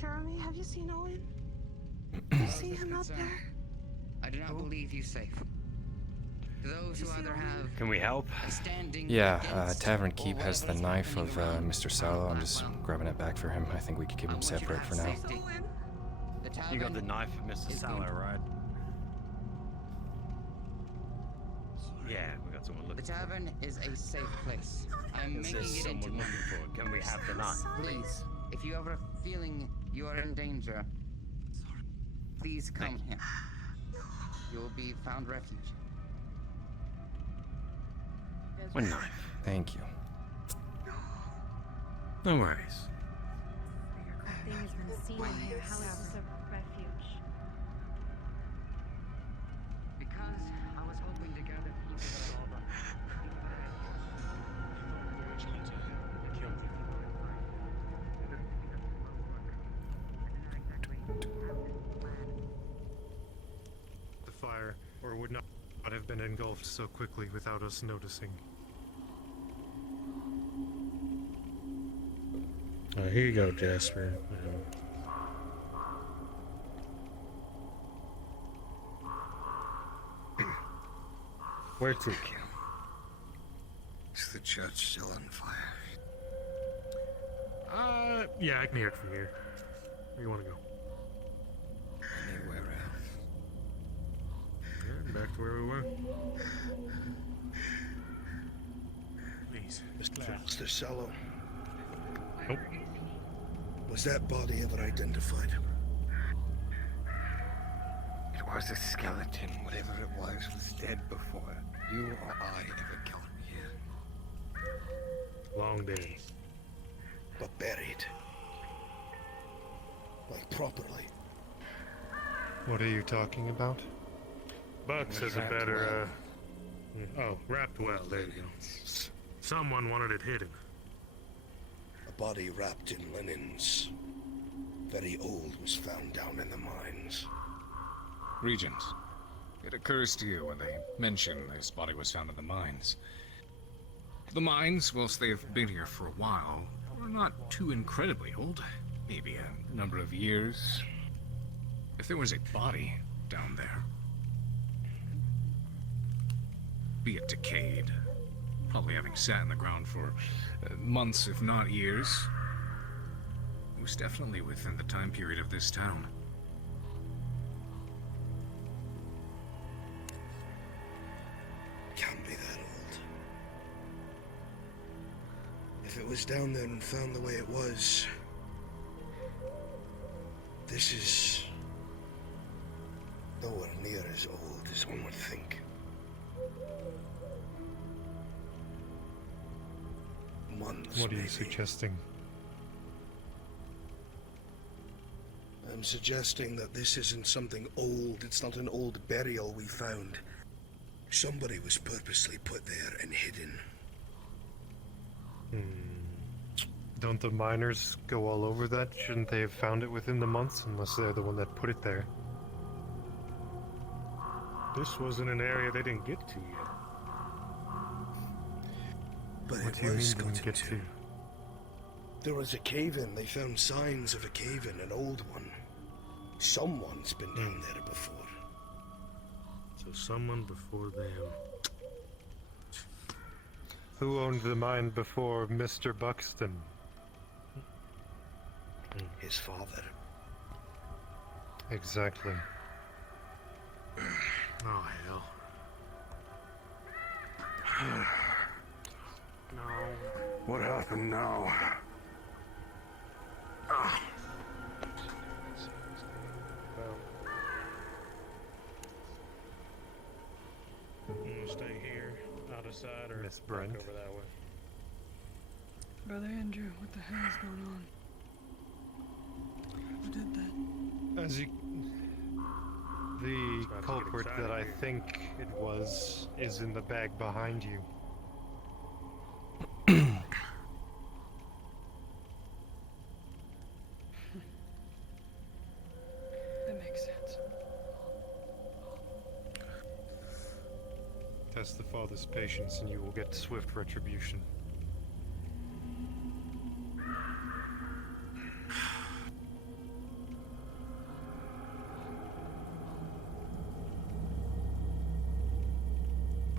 Jeremy, have you seen Owen? Do you see him out there? I do not believe you safe. To those who either have Can we help? Yeah, Tavern Keep has the knife of Mr. Sallow. I'm just grabbing it back for him. I think we could keep him separate for now. You got the knife of Mr. Sallow, right? Yeah, we got someone looking The tavern is a safe place. I'm making There's it into someone one. looking for it. Can we have the knife? Please, if you have a feeling you are in danger, please come here. You will be found refuge. One knife. Thank you. No worries. Thing has been seen in your house as a refuge. Because I was hoping to gather pieces of all the... The fire, or would not have been engulfed so quickly without us noticing. Here you go, Jasper. Where to? Is the church still on fire? Yeah, I can hear it from here. Where you want to go? Anywhere else? Yeah, back to where we were. Please, Mr. Sallow. Nope. Was that body ever identified? It was a skeleton. Whatever it was dead before you or I ever got here. Long day. But buried. Like properly. What are you talking about? Bucks has a better, oh, wrapped well, there you go. Someone wanted it hidden. A body wrapped in linens. Very old was found down in the mines. Regent, it occurs to you when they mention this body was found in the mines. The mines, whilst they've been here for a while, are not too incredibly old. Maybe a number of years. If there was a body down there, be it decayed, probably having sat in the ground for months, if not years, it was definitely within the time period of this town. Can't be that old. If it was down there and found the way it was, this is nowhere near as old as one would think. Months, What are you maybe. suggesting? I'm suggesting that this isn't something old. It's not an old burial we found. Somebody was purposely put there and hidden. Don't the miners go all over that? Shouldn't they have found it within the months, unless they're the one that put it there? This wasn't an area they didn't get to yet. But What it do you mean was didn't gotten get to. to? There was a cave-in. They found signs of a cave-in, an old one. Someone's been down there before. So someone before them. Who owned the mine before Mr. Buxton? His father. Exactly. Oh, hell. No. What happened now? You want to stay here, out of sight, or Miss back Brent? over that way? Brother Andrew, what the hell is going on? Who did that? As you... The culprit that I think it was is in the bag behind you. test the Father's patience and you will get swift retribution.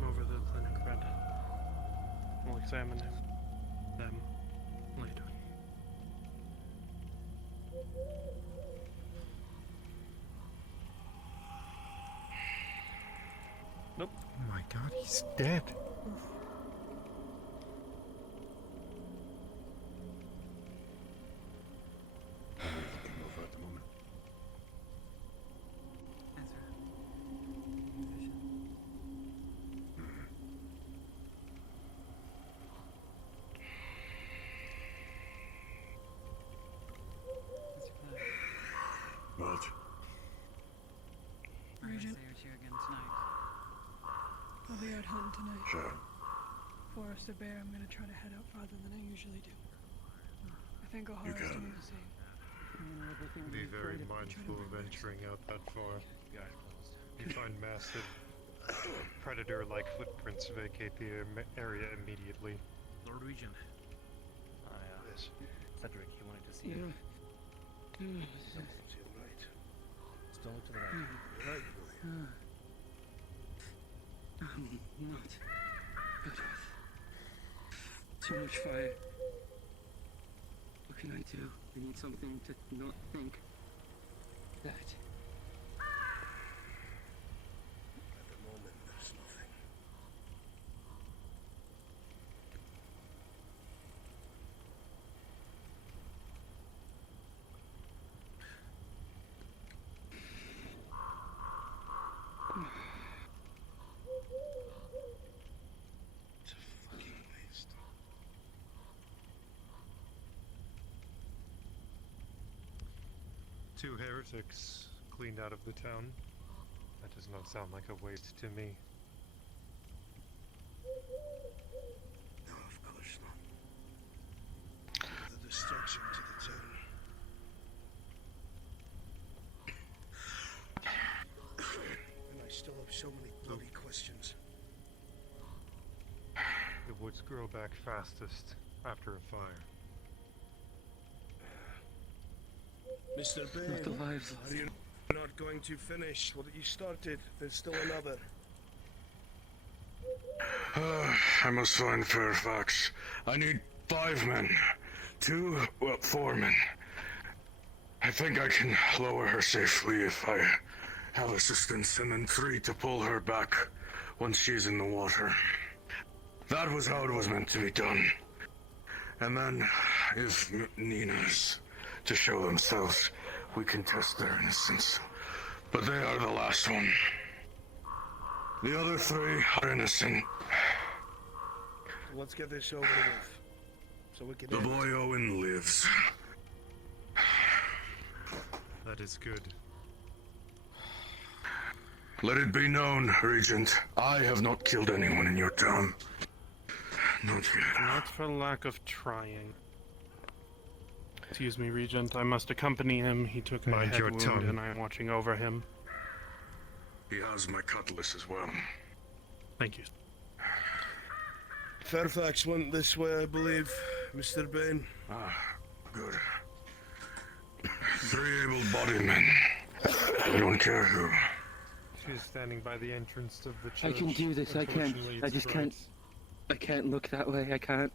Over the clinic bed. We'll examine them later. Nope. Oh my god, he's dead. What? Regent, I'll be out hunting tonight. Sure. Forest or bear, I'm gonna try to head out farther than I usually do. I think O'Hara's got doing it. the same. Be very mindful of venturing out that far. You find massive predator-like footprints, vacate the area immediately. Lord Regent. Yes. Cedric, he wanted to see you. Something's alright. Still look to the right. Right, boy. I'm not good with too much fire. What can I do? I need something to not think that. At the moment, there's nothing. It's a fucking waste. Two heretics cleaned out of the town. That does not sound like a waste to me. No, of course not. The destruction to the town. And I still have so many bloody questions. The woods grow back fastest after a fire. Mr. Not the Bain, lives are you not going to finish what you started? There's still another. I must find Fairfax. I need 5 men. 4 men. I think I can lower her safely if I have assistance, and then 3 to pull her back once she's in the water. That was how it was meant to be done. And then, if Nina's to show themselves, we can test their innocence. But they are the last one. The other 3 are innocent. Let's get this over with. So we can The boy Owen lives. That is good. Let it be known, Regent, I have not killed anyone in your town. Not yet. Not for lack of trying. Excuse me, Regent. I must accompany him. He took a Mind head your wound, tongue. and I'm watching over him. He has my cutlass as well. Thank you. Fairfax went this way, I believe, Mr. Bain. Ah, good. 3 able-bodied men. I don't care who. She's standing by the entrance of the church. I can do this, I can. Unfortunately, I it's just bright. can't. I can't look that way. I can't.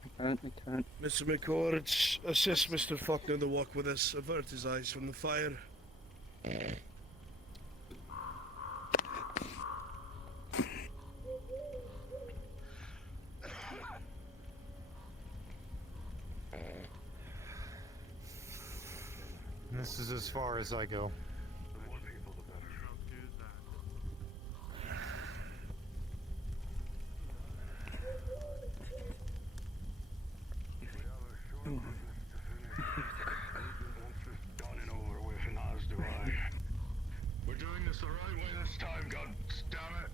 Mr. McCord, assist Mr. Faulkner to walk with us. Avert his eyes from the fire. This is as far as I go. We're doing this the right way this time, god damn it.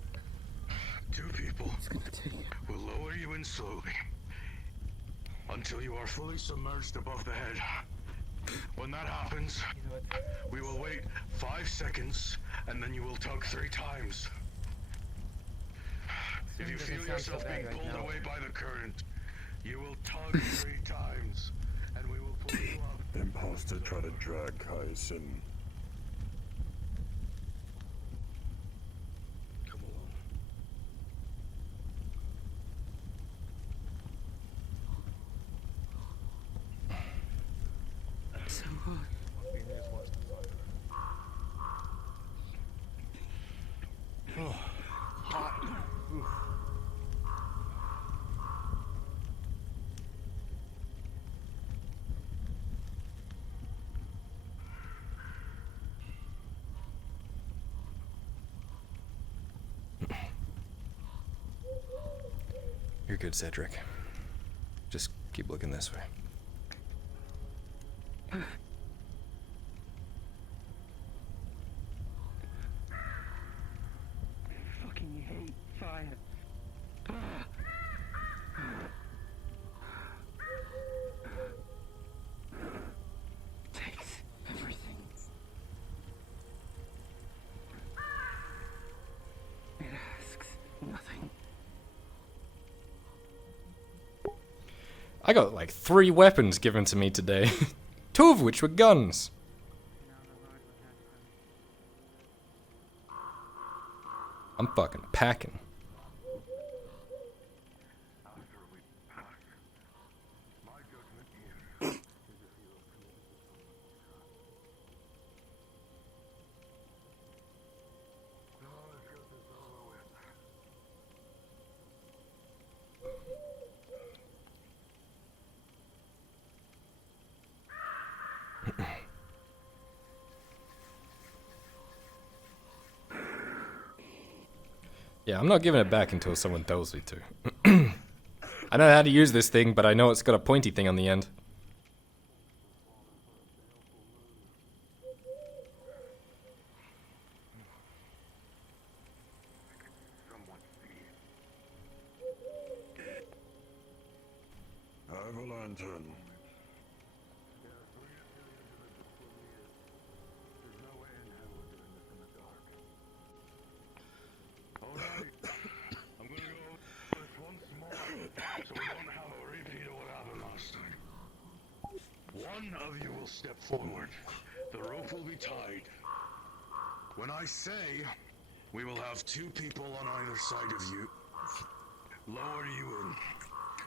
2 people. It's gonna take. We'll lower you in slowly. Until you are fully submerged above the head. When that happens, we will wait 5 seconds, and then you will tug 3 times. If you feel yourself being pulled away by the current, you will tug 3 times, and we will pull you up. Imposter try to drag Kais in. Come along. So hot. You're good, Cedric. Just keep looking this way. Fucking hate fire. Takes everything. It asks nothing. I got like 3 weapons given to me today. 2 of which were guns. I'm fucking packing. Yeah, I'm not giving it back until someone tells me to. I know how to use this thing, but I know it's got a pointy thing on the end. I have a lantern. Alright, I'm gonna go over this once more, so we don't have a repeat of what happened last time. One of you will step forward. The rope will be tied. When I say, we will have 2 people on either side of you. Lower you in.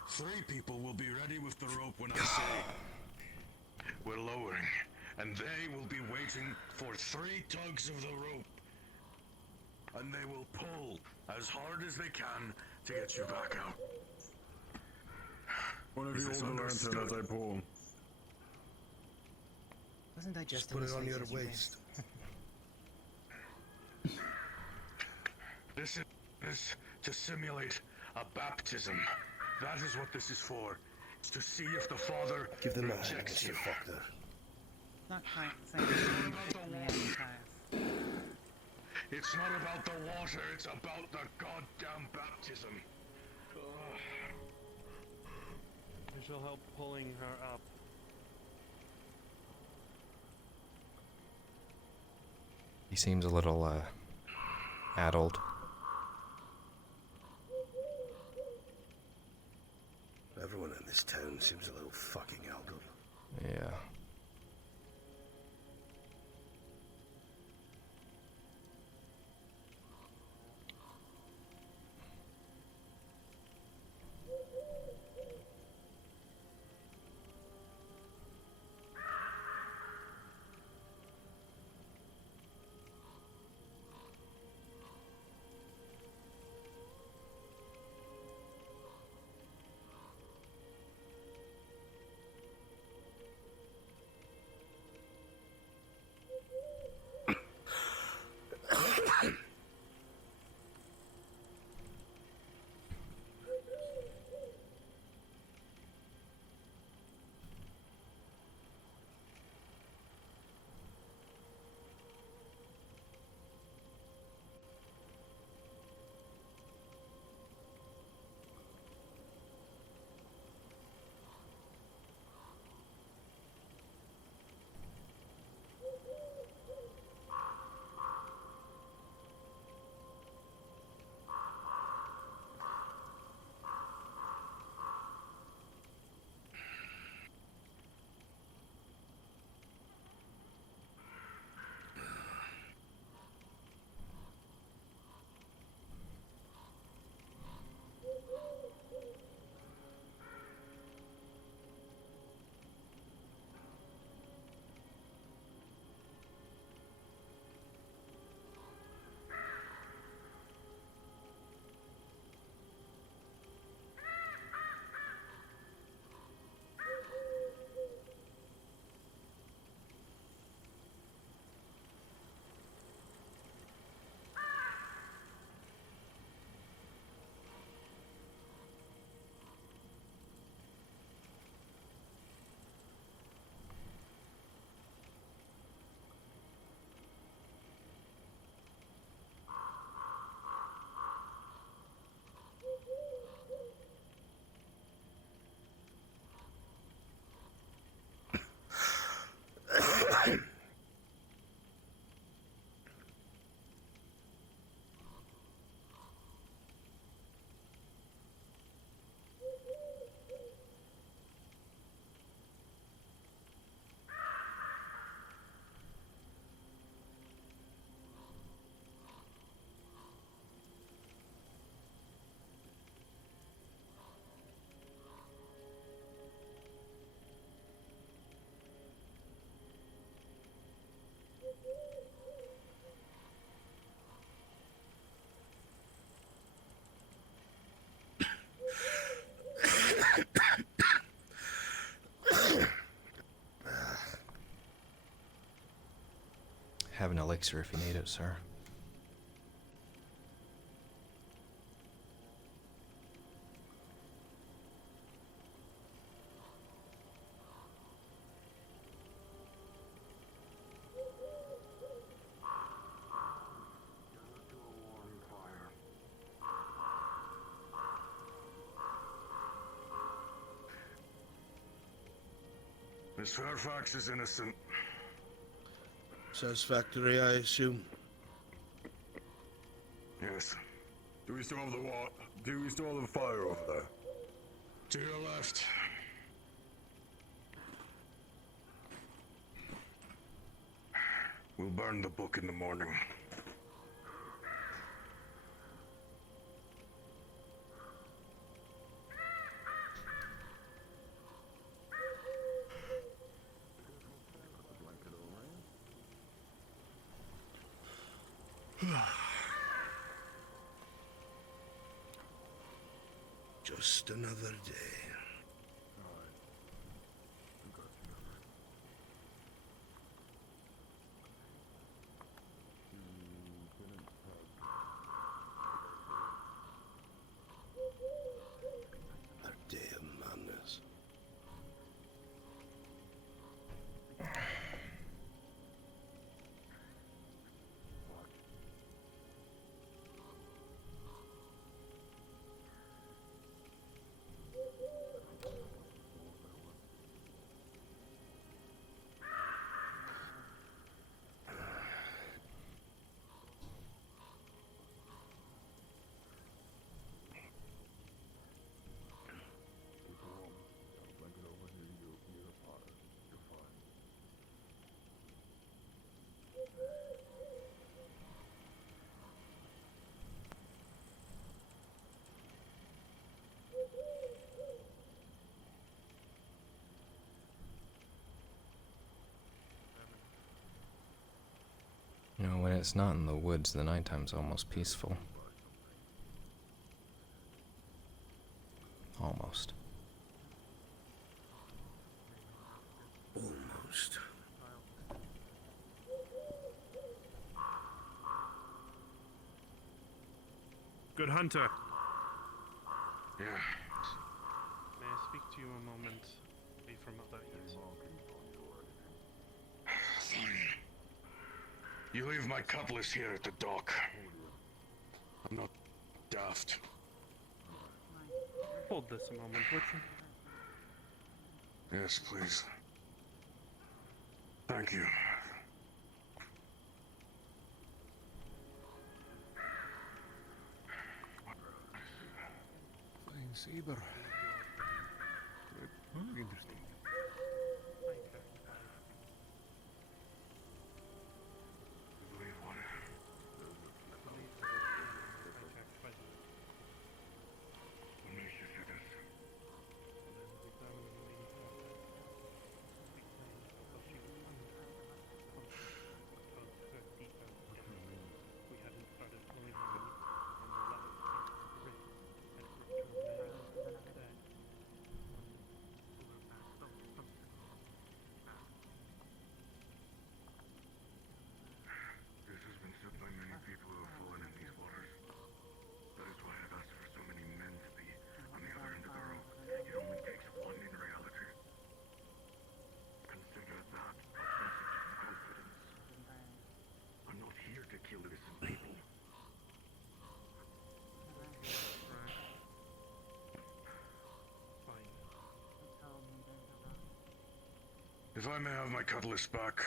3 people will be ready with the rope when I say, we're lowering, and they will be waiting for 3 tugs of the rope. And they will pull as hard as they can to get you back out. One of you hold the lantern as I pull. Wasn't I Just put it on your waist. This is to simulate a baptism. That is what this is for. It's to see if the Father Give them a hand, rejects Mr. you. Faulkner. Not quite the same as the man class. It's not about the water, it's about the goddamn baptism. I shall help pulling her up. He seems a little, addled. Everyone in this town seems a little fucking addled. Yeah. Have an elixir if you need it, sir. Miss Fairfax is innocent. Satisfactory, I assume. Yes. Do we still have the what? Do we still have the fire over there? To your left. We'll burn the book in the morning. Just another day. Another day of madness. You know, when it's not in the woods, the nighttime's almost peaceful. Almost. Almost. Good hunter. Yeah. May I speak to you a moment? Be from other ears. Fine. You leave my cutlass here at the dock. I'm not daft. Hold this a moment, would you? Yes, please. Thank you. Flying saber. Interesting. If I may have my cutlass back.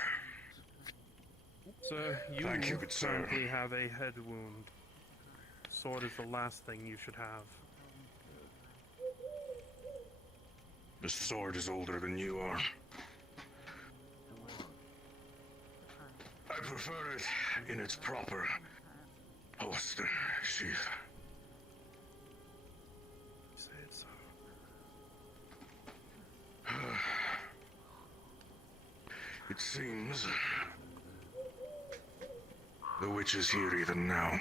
Sir, you Thank you, good sir. currently have a head wound. Sword is the last thing you should have. This sword is older than you are. I prefer it in its proper holster sheath. Say it so. It seems the witch is here even now.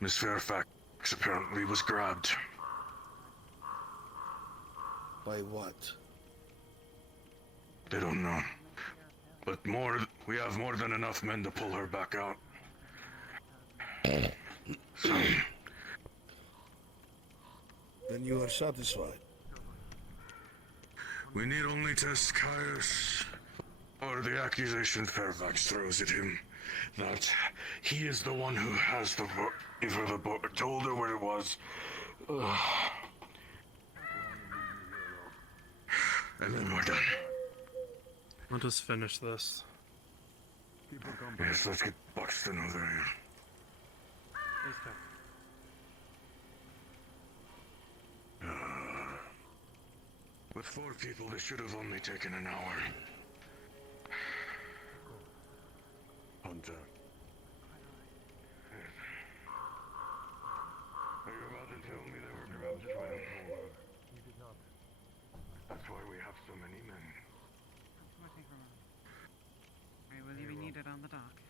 Miss Fairfax apparently was grabbed. By what? They don't know. But we have more than enough men to pull her back out. So, Then you are satisfied. we need only test Caius, or the accusation Fairfax throws at him, that he is the one who has the book, either the book, told her where it was, and then we're done. Let us finish this. Yes, let's get Buxton over here. Let's go. With 4 people, this should have only taken an hour. Hunter. Are you about to tell me they were grabbed trying? You did not. That's why we have so many men. Will you be needed on the dock?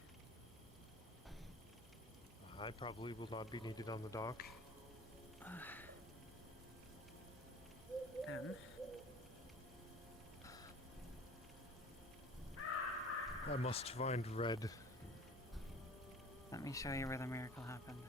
I probably will not be needed on the dock. Then? I must find Red. Let me show you where the miracle happened.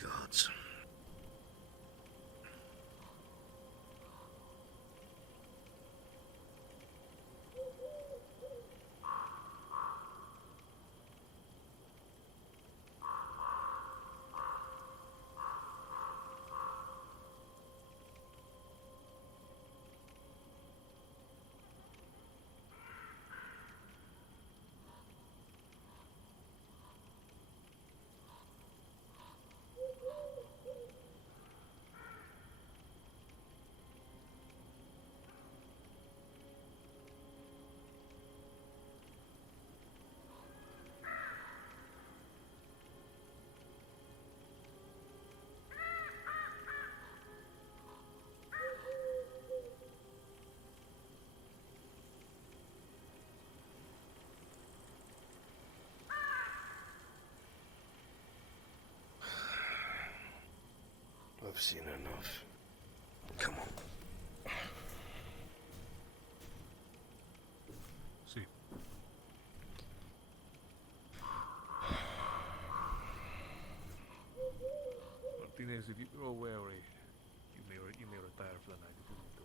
Gods. I've seen enough. Come on. See. Martinez, if you grow weary, you may retire for the night if you need to.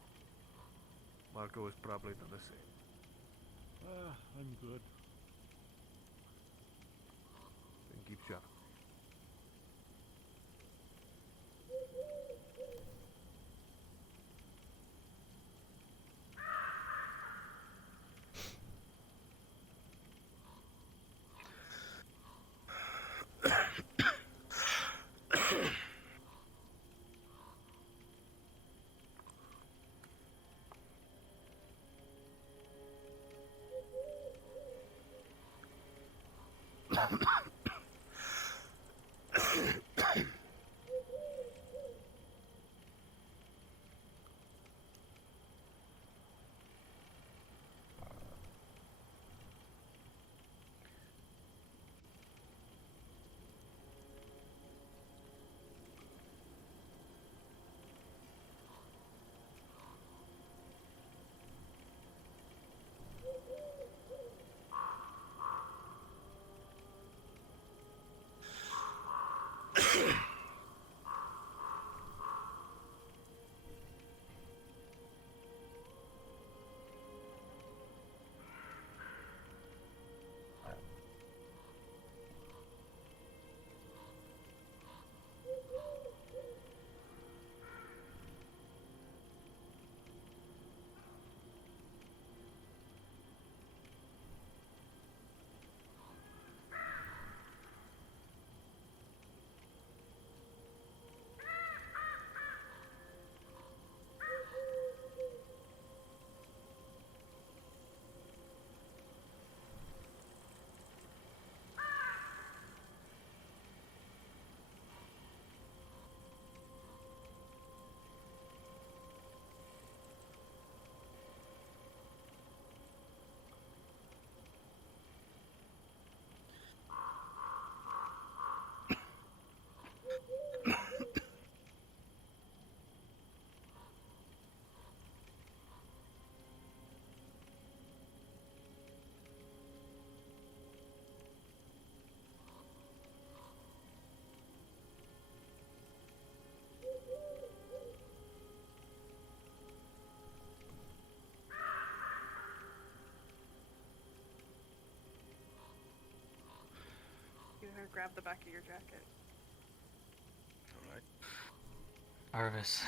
Marco has probably done the same. I'm good. Then keep sharp. grab the back of your jacket. Alright. Arvis,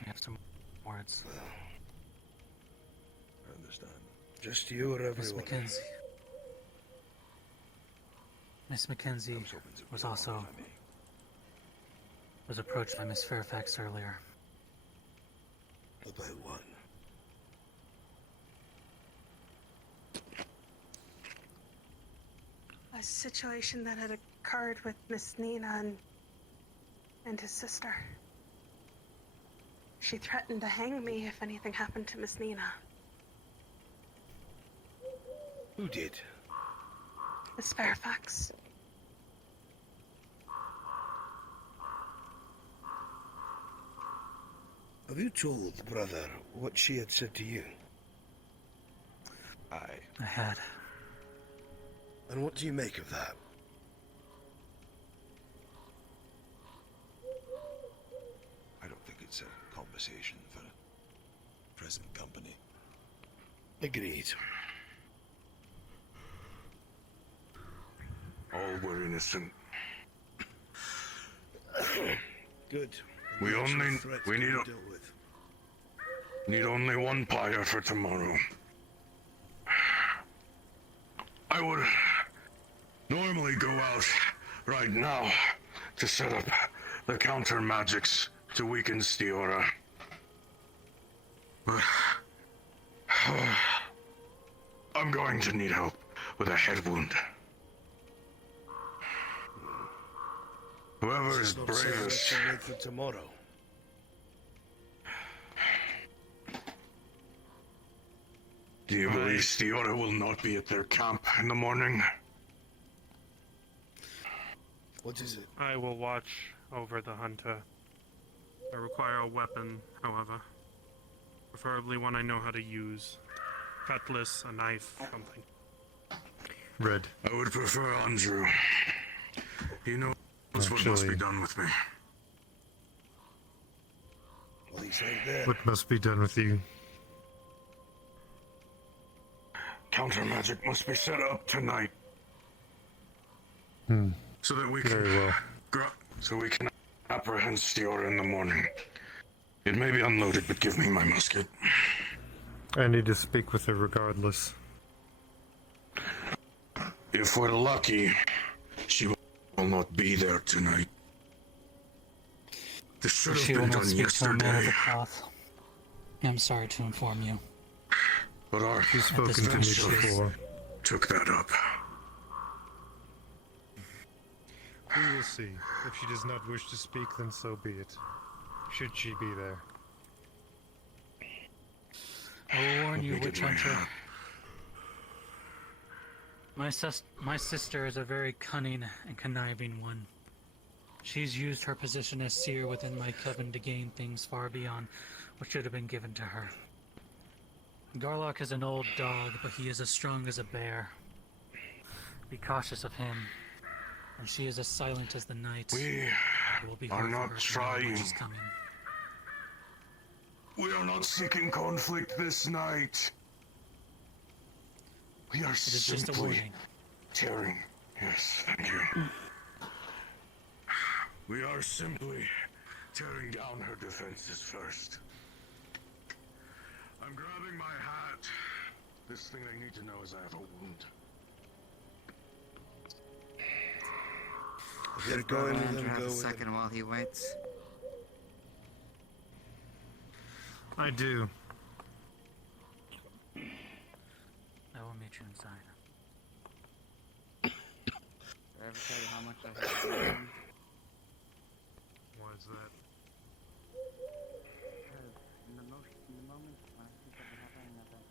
you have some words. I understand. Just you or everyone? Miss Mackenzie. Miss Mackenzie was approached by Miss Fairfax earlier. About what? A situation that had occurred with Miss Nina and his sister. She threatened to hang me if anything happened to Miss Nina. Who did? Miss Fairfax. Have you told brother what she had said to you? I had. And what do you make of that? I don't think it's a conversation for present company. Agreed. All were innocent. Good. We need only one pyre for tomorrow. I would normally go out right now to set up the counter magics to weaken Stiora. But I'm going to need help with a head wound. Whoever is bravest. Wait for tomorrow. Do you believe Stiora will not be at their camp in the morning? What is it? I will watch over the hunter. I require a weapon, however. Preferably one I know how to use. Cutlass, a knife, something. Red. I would prefer Andrew. He knows what must be done with me. Well, he's right there. What must be done with you? Counter magic must be set up tonight. So that we can so we can apprehend Stiora in the morning. It may be unloaded, but give me my musket. I need to speak with her regardless. If we're lucky, she will not be there tonight. This should have She will been not done speak to a man of yesterday. the cloth. I'm sorry to inform you. But our She's spoken to me before. Took that up. We will see. If she does not wish to speak, then so be it. Should she be there? I will warn you, witch hunter. My sister is a very cunning and conniving one. She's used her position as seer within my coven to gain things far beyond what should have been given to her. Garlock is an old dog, but he is as strong as a bear. Be cautious of him. And she is as silent as the night. We will be are not trying. Coming. We are not seeking conflict this night. We are It is just a simply warning. tearing. Yes, thank you. We are simply tearing down her defenses first. I'm grabbing my hat. This thing they need to know is I have a wound. If you're going with him, have go a with second him. while he waits. I do. I will meet you inside. Did I ever tell you how much I hate you? Why is that? Because in the moment when I think of it happening, I think,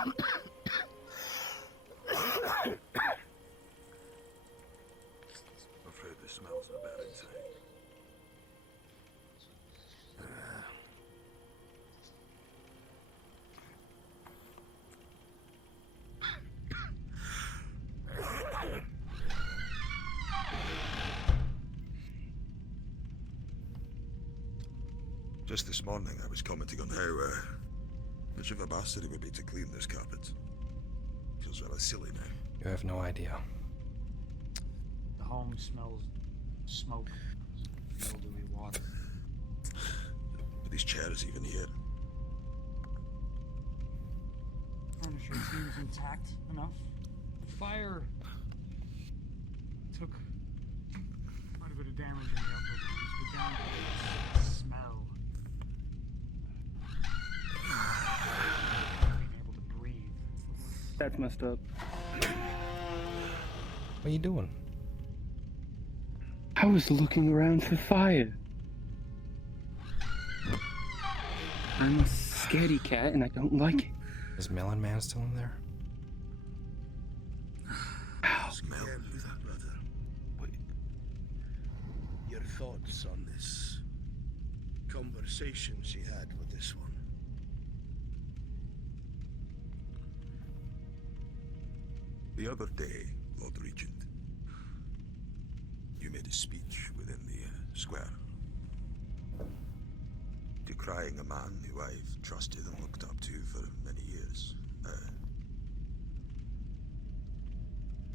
I'm afraid this smells a bad inside. Just this morning I was commenting on how much of a bastard it would be to clean this carpet. Feels rather silly now. You have no idea. The home smells smoke, mildewy water. Are these chairs even here? Furniture seems intact enough. The fire took quite a bit of damage in the upper rooms, but down to the smell. Being able to breathe. That's messed up. What are you doing? I was looking around for fire. I'm a scaredy cat and I don't like it. Is Melon Man still in there? Smell that, brother. Wait. Your thoughts on this conversation she had with this one? The other day, Lord Regent, you made a speech within the square, decrying a man who I've trusted and looked up to for many years.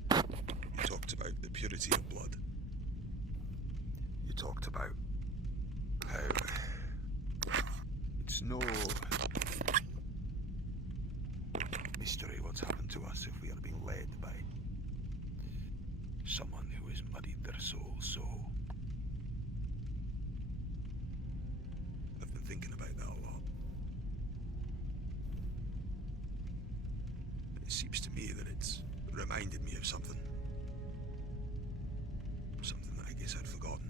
You talked about the purity of blood. You talked about how it's no mystery what's happened to us if we are being led by someone who has muddied their soul so. I've been thinking about that a lot. It seems to me that it's reminded me of something. Something that I guess I'd forgotten.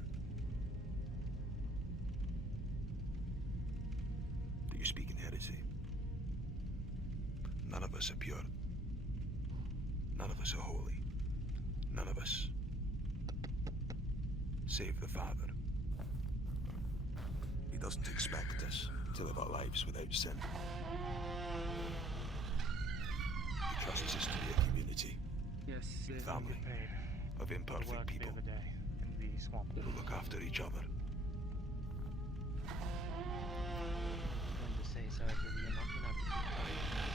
Do you speak in heresy? None of us are pure. None of us are holy. None of us, save the Father. He doesn't expect us to live our lives without sin. He trusts us to be a community, a family of imperfect people who look after each other.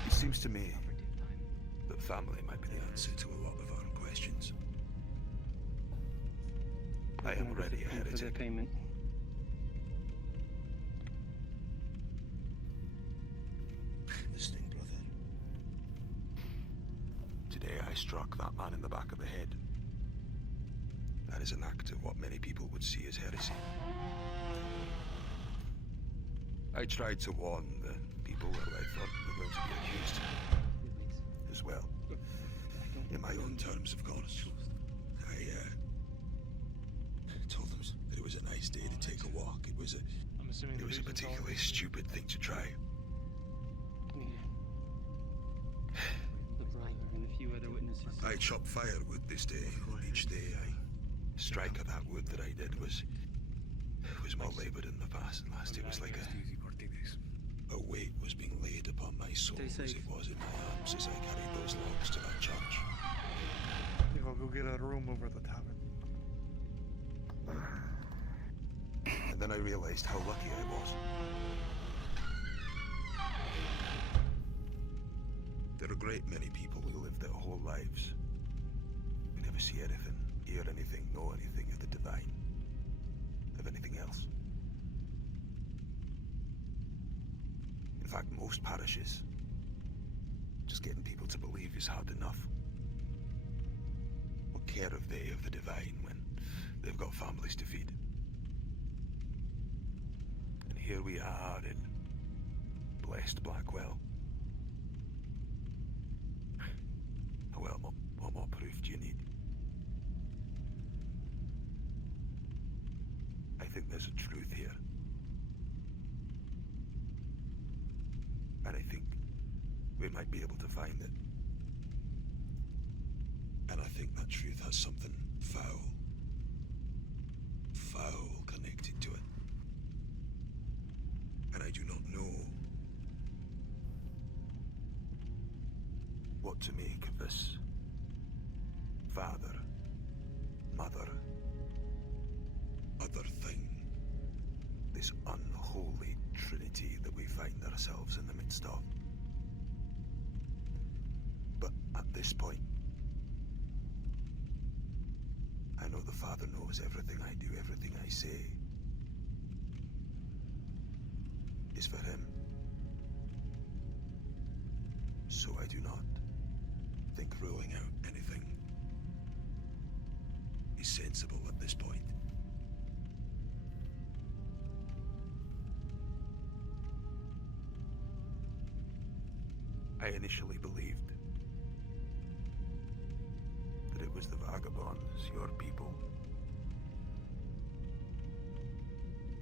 It seems to me that family might be the answer to a lot of our questions. I am already a heretic. Listening, brother. Today I struck that man in the back of the head. That is an act of what many people would see as heresy. I tried to warn the people who I thought were going to be accused as well. In my own terms, of course. I told them that it was a nice day to take a walk. It was a particularly stupid thing to try. I chopped firewood this day. Each day I strike at that wood that I did was more labored in the past, and last it was like a weight was being laid upon my soul as it was in my arms as I carried those logs to that church. I think I'll go get a room over the tavern. And then I realized how lucky I was. There are a great many people who live their whole lives who never see anything, hear anything, know anything of the divine, of anything else. In fact, most parishes, just getting people to believe is hard enough. What care have they of the divine when they've got families to feed? And here we are in blessed Blackwell. Well, what more proof do you need? I think there's a truth here. And I think we might be able to find it. And I think that truth has something foul connected to it. And I do not know what to make of this father, mother, other thing, this unholy trinity that we find ourselves in the midst of. But at this point, I know the Father knows everything I do, everything I say is for him. So I do not think ruling out anything is sensible at this point. I initially believed that it was the vagabonds, your people,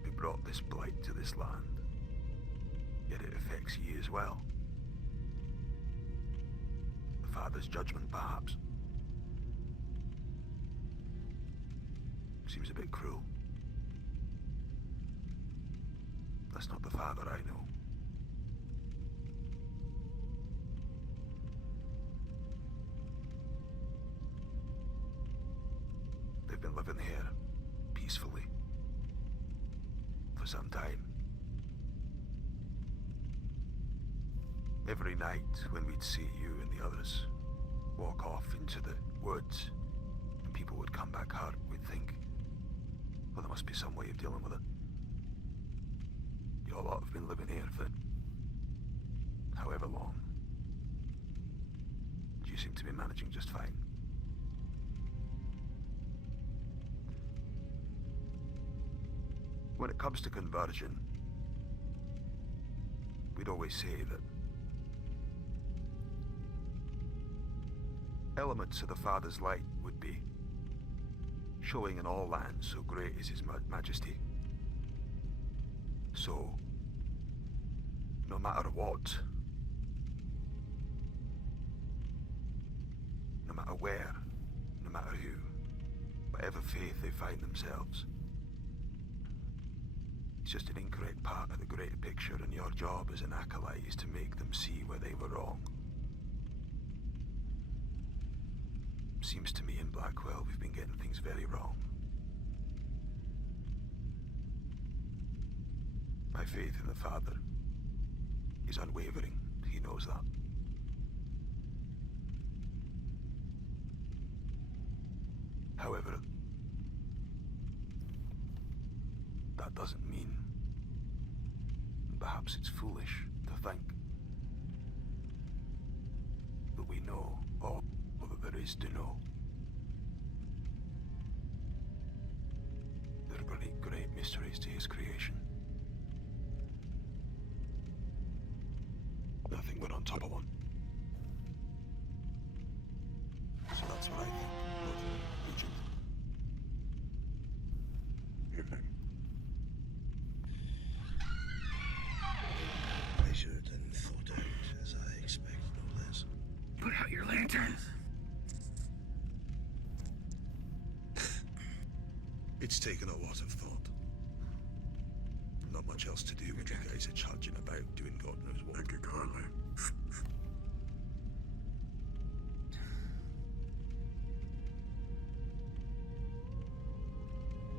who brought this blight to this land. Yet it affects ye as well. The Father's judgment, perhaps. Seems a bit cruel. That's not the Father I know. They've been living here, peacefully, for some time. Every night when we'd see you and the others walk off into the woods and people would come back hurt, we'd think, well, there must be some way of dealing with it. You all lot have been living here for however long. You seem to be managing just fine. When it comes to conversion, we'd always say that elements of the Father's light would be showing in all lands, so great is his majesty. So, no matter what, no matter where, no matter who, whatever faith they find themselves, it's just an incorrect part of the greater picture, and your job as an acolyte is to make them see where they were wrong. Seems to me in Blackwell we've been getting things very wrong. My faith in the Father is unwavering. He knows that. However, that doesn't mean, and perhaps it's foolish to think, that we know all that there is to know. There are great, great mysteries to his creation. Nothing but on top of one. So that's what I think, Lord Regent. Evening. Measured and thought out, as I expect, no less. Put out your lanterns. It's taken a lot of thought. Not much else to do when you guys are charging about doing God knows what. Thank you kindly.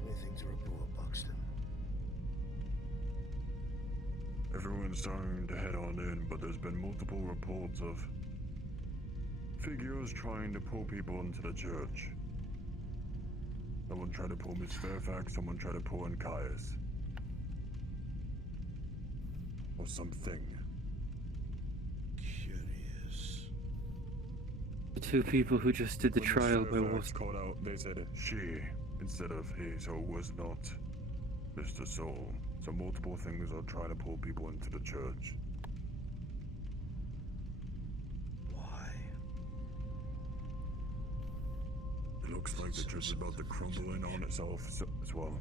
Anything to report, Buxton? Everyone's starting to head on in, but there's been multiple reports of figures trying to pull people into the church. Someone tried to pull Miss Fairfax, someone tried to pull in Caius. Or something. Curious. The two people who just did the When trial Miss by Fairfax called out, they said she instead of he, so it was not Mr. Soul. So multiple things are trying to pull people into the church. Why? It looks like the church is about to crumble in on itself as well.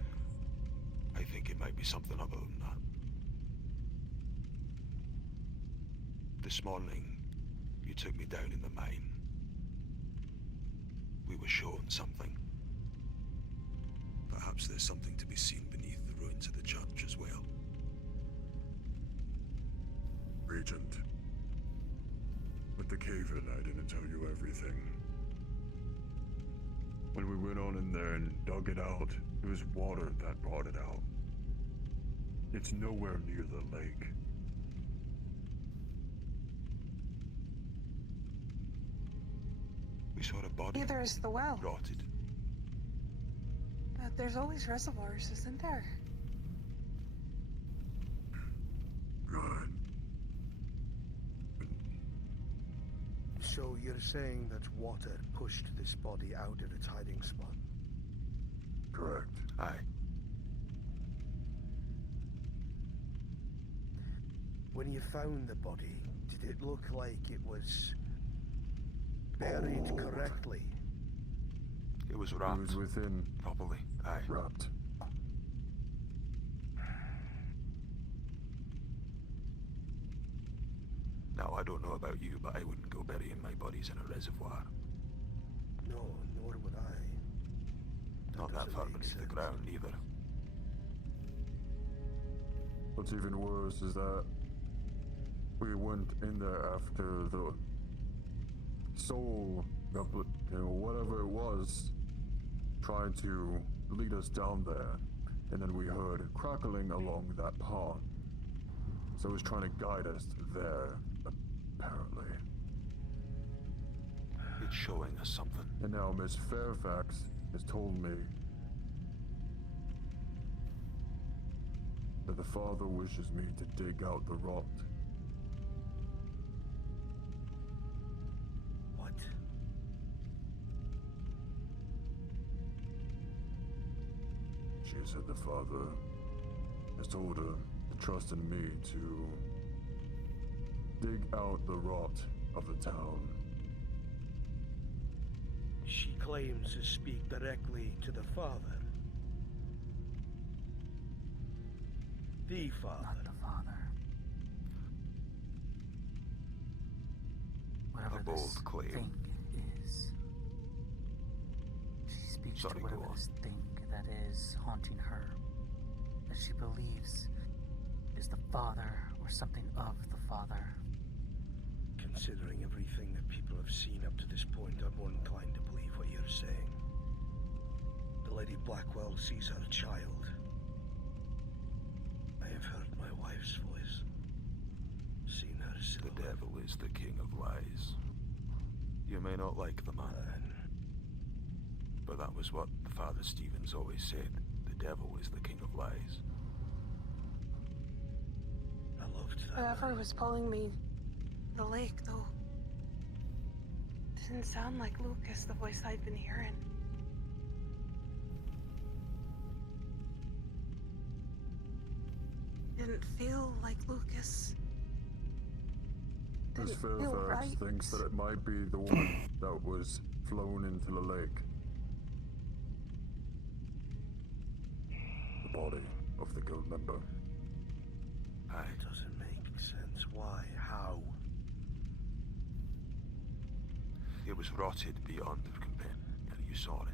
I think it might be something other than that. This morning, you took me down in the mine. We were shown something. Perhaps there's something to be seen beneath the ruins of the church as well. Regent, with the cave-in, I didn't tell you everything. When we went on in there and dug it out, it was water that brought it out. It's nowhere near the lake. We saw a body. Neither is the well. Rotted. But there's always reservoirs, isn't there? Right. So you're saying that water pushed this body out of its hiding spot? Correct. Aye. When you found the body, did it look like it was buried correctly? It was wrapped. It was within. Properly. Aye. Wrapped. Now, I don't know about you, but I wouldn't go burying my bodies in a reservoir. No, nor would I. Not that far beneath the ground, either. What's even worse is that we went in there after the soul, whatever it was, tried to lead us down there, and then we heard crackling along that pond. So it was trying to guide us there, apparently. It's showing us something. And now Miss Fairfax has told me that the father wishes me to dig out the rot. What? She said the father has told her to trust in me to dig out the rot of the town. She claims to speak directly to the father. The father. Not the father. Whatever A bold this claim. thing is. She speaks Sorry, to go whatever on. this thing that is haunting her, that she believes is the father or something of the father. Considering everything that people have seen up to this point, I'm more inclined to believe what you're saying. The Lady Blackwell sees her child. I have heard my wife's voice. Seen her silhouette. The devil is the king of lies. You may not like the man, but that was what the Father Stevens always said. The devil is the king of lies. I loved that. Whoever was pulling me to the lake, though, didn't sound like Lucas, the voice I'd been hearing. Didn't feel like Lucas. Miss Didn't feel Fairfax right. thinks that it might be the one that was flown into the lake. The body of the guild member. Aye. It doesn't make sense. Why? How? It was rotted beyond compare, and you saw it.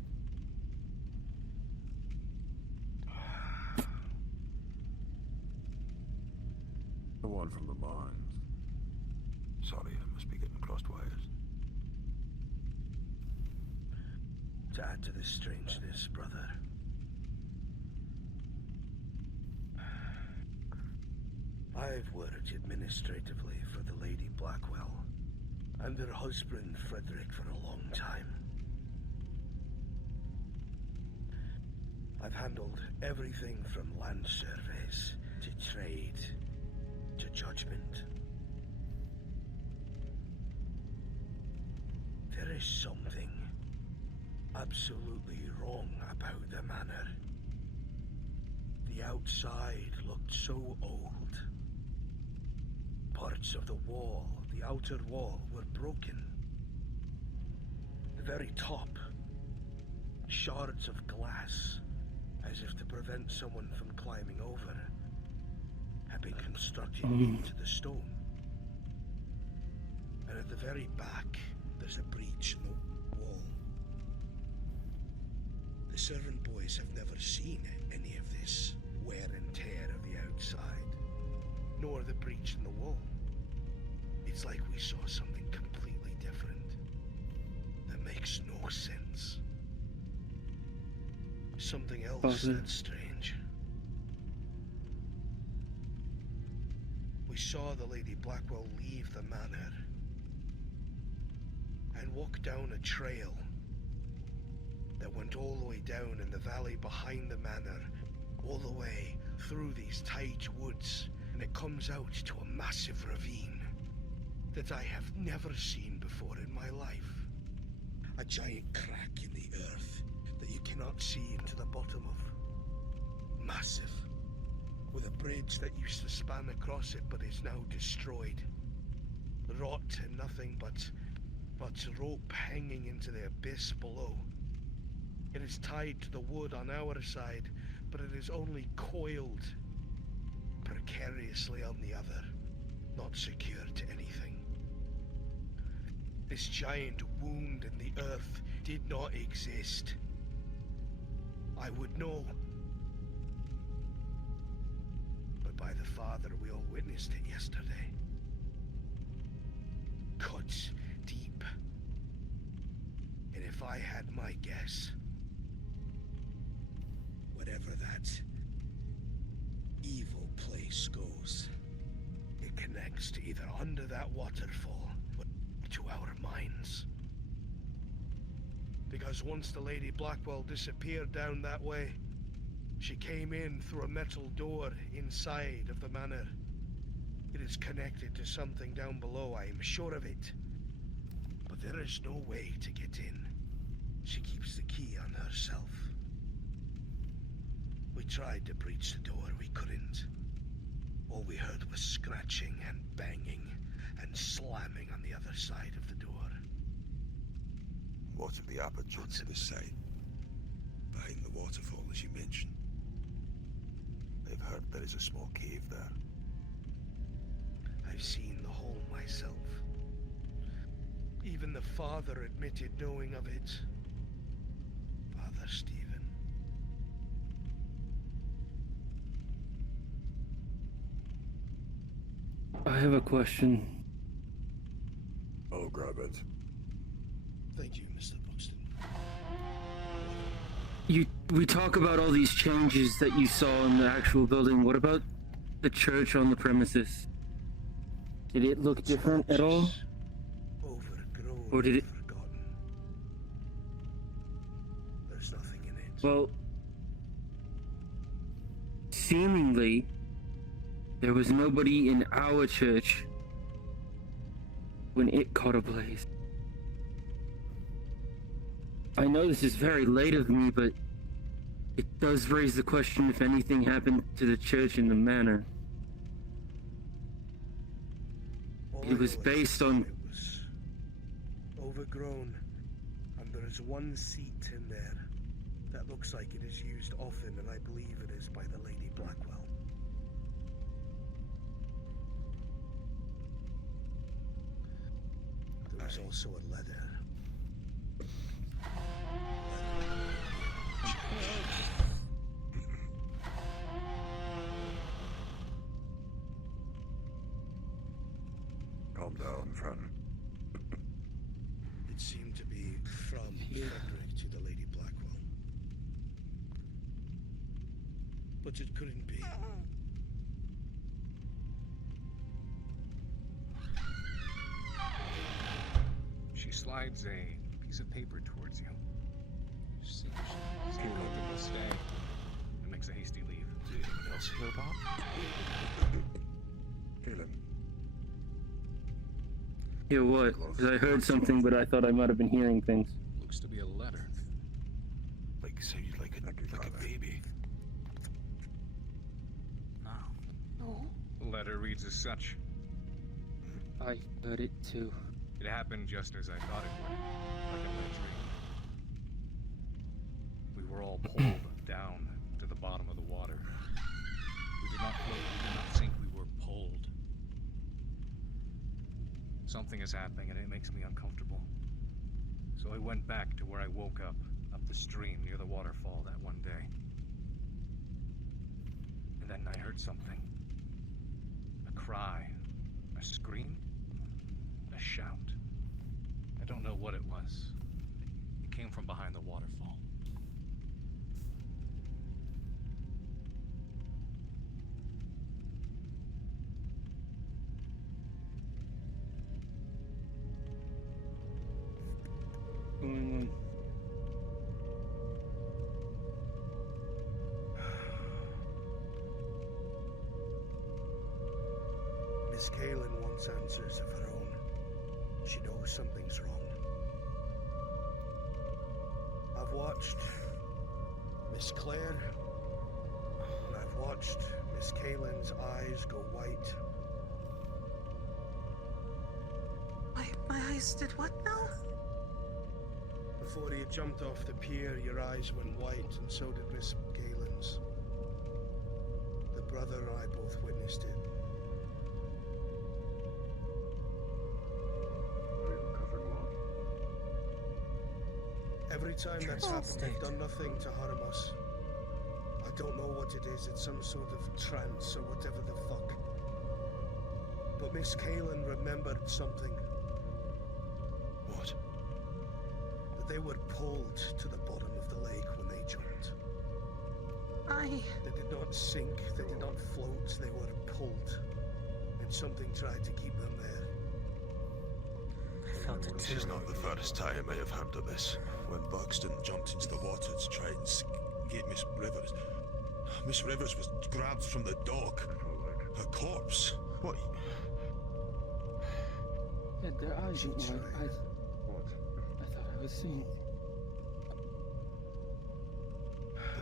The one from the mines. Sorry, I must be getting crossed wires. To add to this strangeness, brother. I've worked administratively for the Lady Blackwell and her husband Frederick for a long time. I've handled everything from land surveys to trade to judgment. There is something absolutely wrong about the manor. The outside looked so old. Parts of the wall, the outer wall, were broken. The very top, shards of glass, as if to prevent someone from climbing over, had been constructed into the stone. And at the very back, there's a breach in the wall. The servant boys have never seen any of this wear and tear of the outside, nor the breach in the wall. It's like we saw something completely different that makes no sense. Something else that's strange. saw the Lady Blackwell leave the manor and walk down a trail that went all the way down in the valley behind the manor, all the way through these tight woods, and it comes out to a massive ravine that I have never seen before in my life. A giant crack in the earth that you cannot see into the bottom of. Massive. With a bridge that used to span across it but is now destroyed. Rot and nothing but rope hanging into the abyss below. It is tied to the wood on our side, but it is only coiled precariously on the other, not secured to anything. This giant wound in the earth did not exist. I would know. But by the Father, we all witnessed it yesterday. Cuts deep. And if I had my guess, whatever that evil place goes, it connects to either under that waterfall or to our minds. Because once the Lady Blackwell disappeared down that way, she came in through a metal door inside of the manor. It is connected to something down below, I am sure of it. But there is no way to get in. She keeps the key on herself. We tried to breach the door, we couldn't. All we heard was scratching and banging and slamming on the other side of the door. What of the aperture to the side? Behind the waterfall, as you mentioned. I've heard there is a small cave there. I've seen the hole myself. Even the Father admitted knowing of it. Father Stephen. I have a question. I'll grab it. Thank you, Mr. Buxton. We talk about all these changes that you saw in the actual building. What about the church on the premises? Did it look different at all? Overgrown, or did it? Forgotten. There's nothing in it. Well, seemingly, there was nobody in our church when it caught ablaze. I know this is very late of me, but it does raise the question if anything happened to the church in the manor. It was based on... It was overgrown, and there is one seat in there that looks like it is used often, and I believe it is by the Lady Blackwell. There was also a letter. Calm down, friend. It seemed to be from Frederick to the Lady Blackwell. But it couldn't be. She slides a piece of paper towards you. She goes to stay and makes a hasty leave. Did anyone else hear about? Caleb. Hear what? Because I heard something, but I thought I might have been hearing things. Looks to be a letter. Like a baby. No. The letter reads as such. I heard it too. It happened just as I thought it would, like in my dream. We were all pulled down to the bottom of the water. We did not float, we did not sink, we were pulled. Something is happening and it makes me uncomfortable. So I went back to where I woke up the stream near the waterfall that one day. And then I heard something. A cry, a scream, a shout. I don't know what it was. It came from behind the waterfall. going on? Miss Kaelin wants answers of her own. She knows something's wrong. I've watched Miss Claire, and I've watched Miss Kaelin's eyes go white. My eyes did what now? Before you jumped off the pier, your eyes went white, and so did Miss Kaelin's. The brother and I both witnessed it. Every time that's happened, they've done nothing to harm us. I don't know what it is, it's some sort of trance or whatever the fuck. But Miss Kaelin remembered something. What? That they were pulled to the bottom of the lake when they jumped. They did not sink, they did not float, they were pulled. And something tried to keep them there. This is not the first time I have heard of this. When Buxton jumped into the water to try and get Miss Rivers. Miss Rivers was grabbed from the dock. Her corpse. What? Yeah, their eyes went white. I thought I was seeing.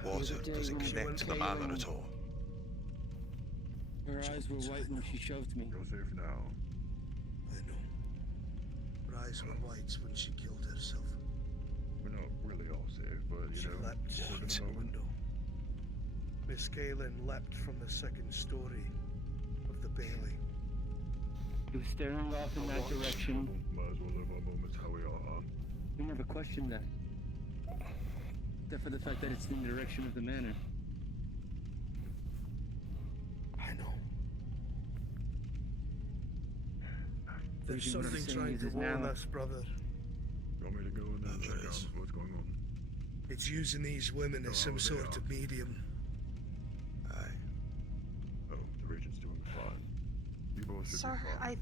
The water doesn't connect to the manor at all. Her eyes were white when she shoved me. You're safe now. I know. Her eyes were white when she killed herself. We're not really all safe, but She leapt from the window. Miss Kaelin leapt from the second story of the Bailey. He was staring off in that direction. Might as well live our moments how we are, huh? We never questioned that. Except for the fact that it's in the direction of the manor. I know. There's What you're something saying trying is to it's warn now. us, brother. You want me to go in there and check out what's going on? It's using these women as some sort of medium. Oh, the Regent's doing fine. You both should Sir, be fine.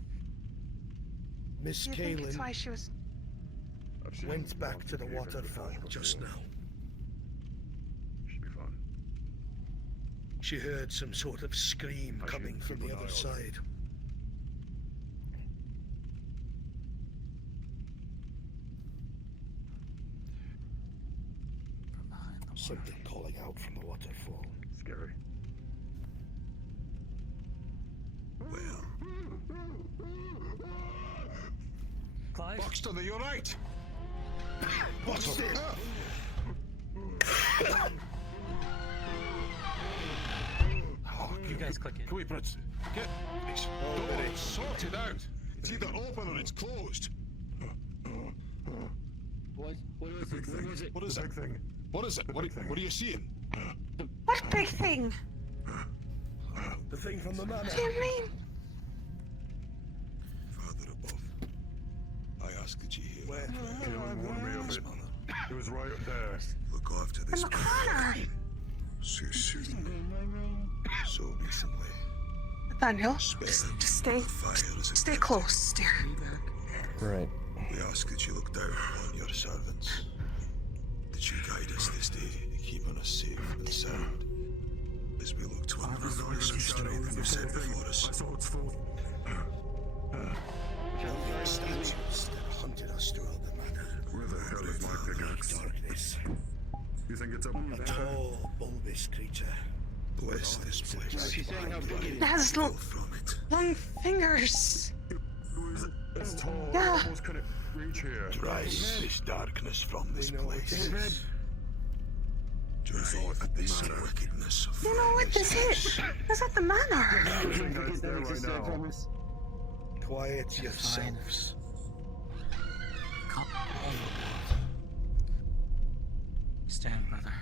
Miss Do you think it's Kaelin why she was... went back to the waterfall just now. Should be fine. She heard some sort of scream coming from the other side. Something calling out from the waterfall. Scary. Clive? Buxton, are you alright? Buxton! You guys click it. Can we, Prince? Get this door sorted out. It's either open or it's closed. What was it? What was it? What is it? Thing. What is it? What are you seeing? What big thing? The thing from the manor. What do you mean? Father above, I ask that you hear. Where? Kaelin warned me of it. It was right there. Look after this In the corner. so soon, so recently. Nathaniel, Spare just stay fire as it stay close, dear. Right. We ask that you look down on your servants, that you guide us this day, keeping us safe and sound, as we look to unravel this mystery that you set before us. Your statues that hunted us throughout the manor. Where the hell is my pickaxe? Darkness. You think it's up A there? tall, bulbous creature. Bless this place. She's saying how big it It has long It fingers. was as tall, Yeah. almost couldn't reach here. Drive this darkness from this place. It's Drive this wickedness You know what this is? It's at the manor. Everything that's there right now. quiet yourselves. Stand, brother.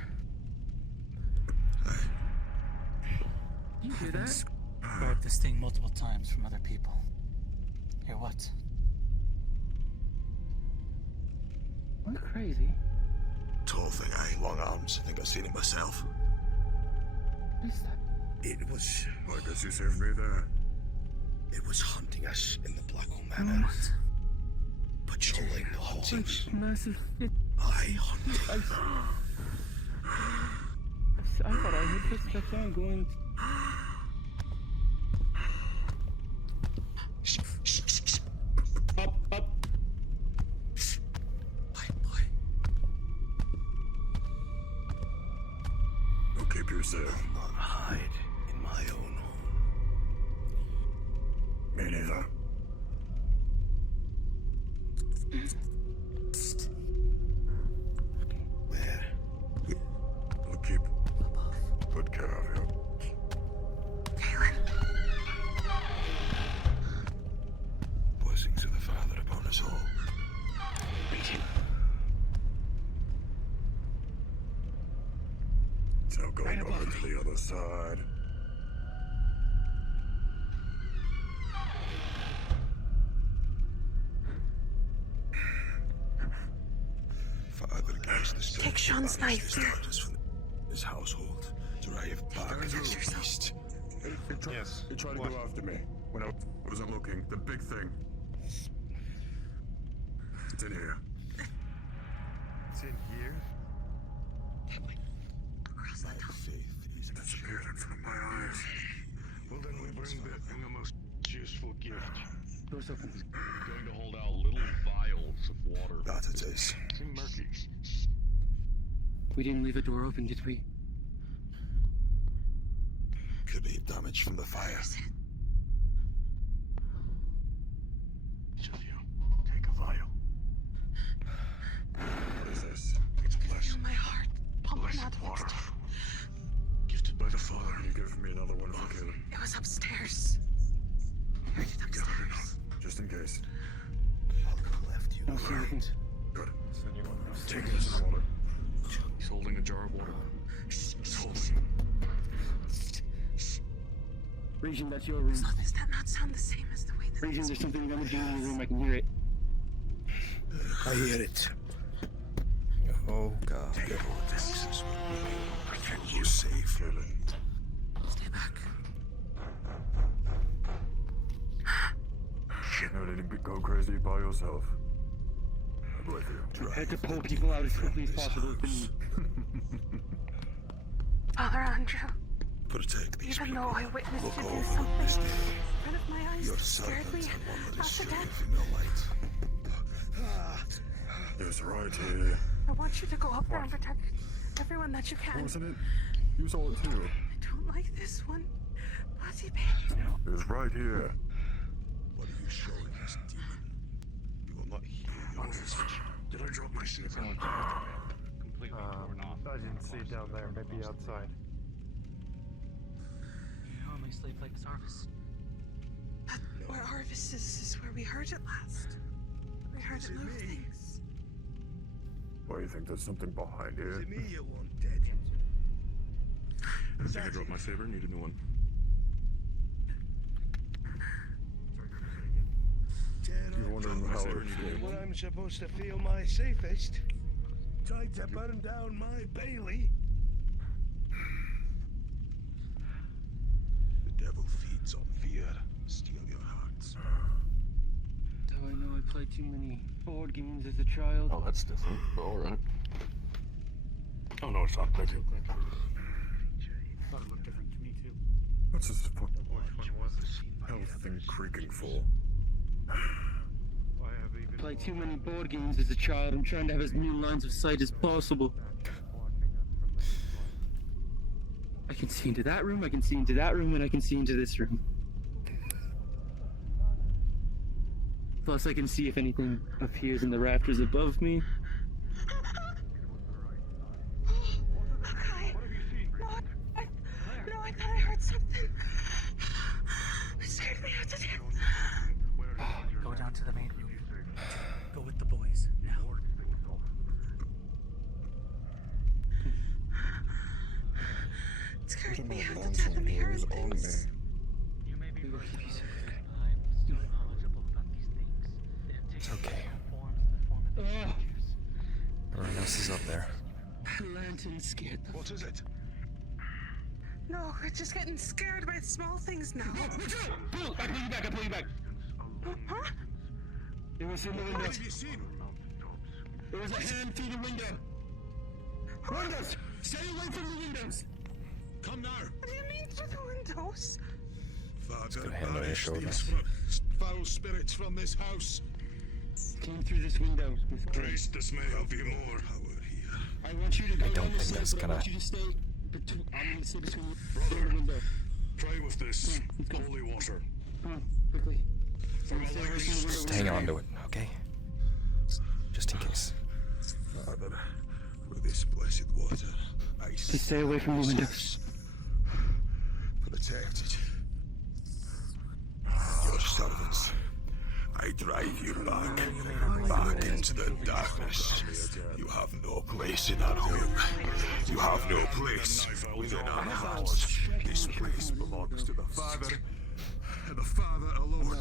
You hear that? Heard this thing multiple times from other people. Hear what? I'm crazy. Tall thing, aye, long arms. I think I've seen it myself. What is that? It was. I guess you saved me there. It was hunting us in the Blackwell Manor. But Trolling hauntings. Massive. I hunted. I thought I heard footsteps on going. Up. You'll keep yourself. Not hide in my own home. Me neither. Where? I'll keep good care of you. Blessings of the Father upon us all. So going over to the other side. Father gives the strength Take Sean's knife here. from his household to drive back to the east. Yes. He tried to go after me when I wasn't looking. The big thing. It's in here. It's in here? My faith is disappeared in front of my eyes. Well, then we bring the most useful gift. Door's open. We're going to hold out little vials of water. That it is. It's murky. We didn't leave a door open, did we? Could be damage from the fire. Each of you, take a vial. What is this? It's blessed. Feel my heart pumping out water. next to you. Gifted by the Father. You give me another one for killing. It was upstairs. I heard it upstairs. Just in case. I'll left you. No, see anything. Good. Take this water. He's holding a jar of water. He's holding. Regent, that's your room. So does that not sound the same as the way that Regent, there's something rummaging in your room. I can hear it. I hear it. Oh god. Devil Texas will protect you safe. Stay back. No need to go crazy by yourself. I'm with you. I had to pull people out as quickly as possible. Father Andrew, Protect these even people. though I witnessed Look you do over something this day. in front of my eyes Your that scared me, servant and one that is after showing that, in the light. It's right here. I want you to go up there and protect everyone that you can. Wasn't it? You saw it too. I don't like this one. Bloody baby. It was right here. What are you showing us, demon? You will not hear your message. Did I drop my secret? Completely torn off. I didn't see it down there. Maybe outside. You normally sleep like Zarvis. But where Arvis is where we heard it last. We heard it move things. Why, you think there's something behind here? Is it me you want dead? I think I dropped my saber. Need a new one. You're wondering how it When I'm supposed to feel my safest. Tried to burn down my Bailey. The devil feeds on fear. Steal your hearts. So I know I played too many board games as a child. Oh, that's different. Alright. Oh no, it's not big. Thought it looked different to me too. What's this fucking Which one was this? hell thing creaking for? I have even Played too many board games as a child. I'm trying to have as many lines of sight as possible. I can see into that room, I can see into that room, and I can see into this room. Plus, I can see if anything appears in the rafters above me. No, I thought I heard something. It scared me out to death. Go down to the main room. Go with the boys, now. It scared me out to death, and heard things. You may be right. I'm still knowledgeable about these things. They It's take okay. forms in the form of these creatures. Everyone else is up there. Lantern scared the What is it? No, we're just getting scared by small things now. I pull you back, I pull you back. Huh? It was in the window. What have you seen? There was a hand through the window. Windows! Stay away from the windows! Come now! What do you mean through the windows? Father, got a hand on his shoulder. these foul spirits from this house. Came through this window. Christ, this may have been more. I want you to go I don't down the think that's stairs, but I gonna- want you to stay between. I'm gonna stay between the window. Try with this holy water. Come on, quickly. Just hang on to it, okay? Just in case. Father, for this blessed water, I Just stay away from the windows. protected. Your servants, I drive you back into the darkness. You have no place in our home. You have no place within our hearts. This place belongs to the Father, and the Father alone.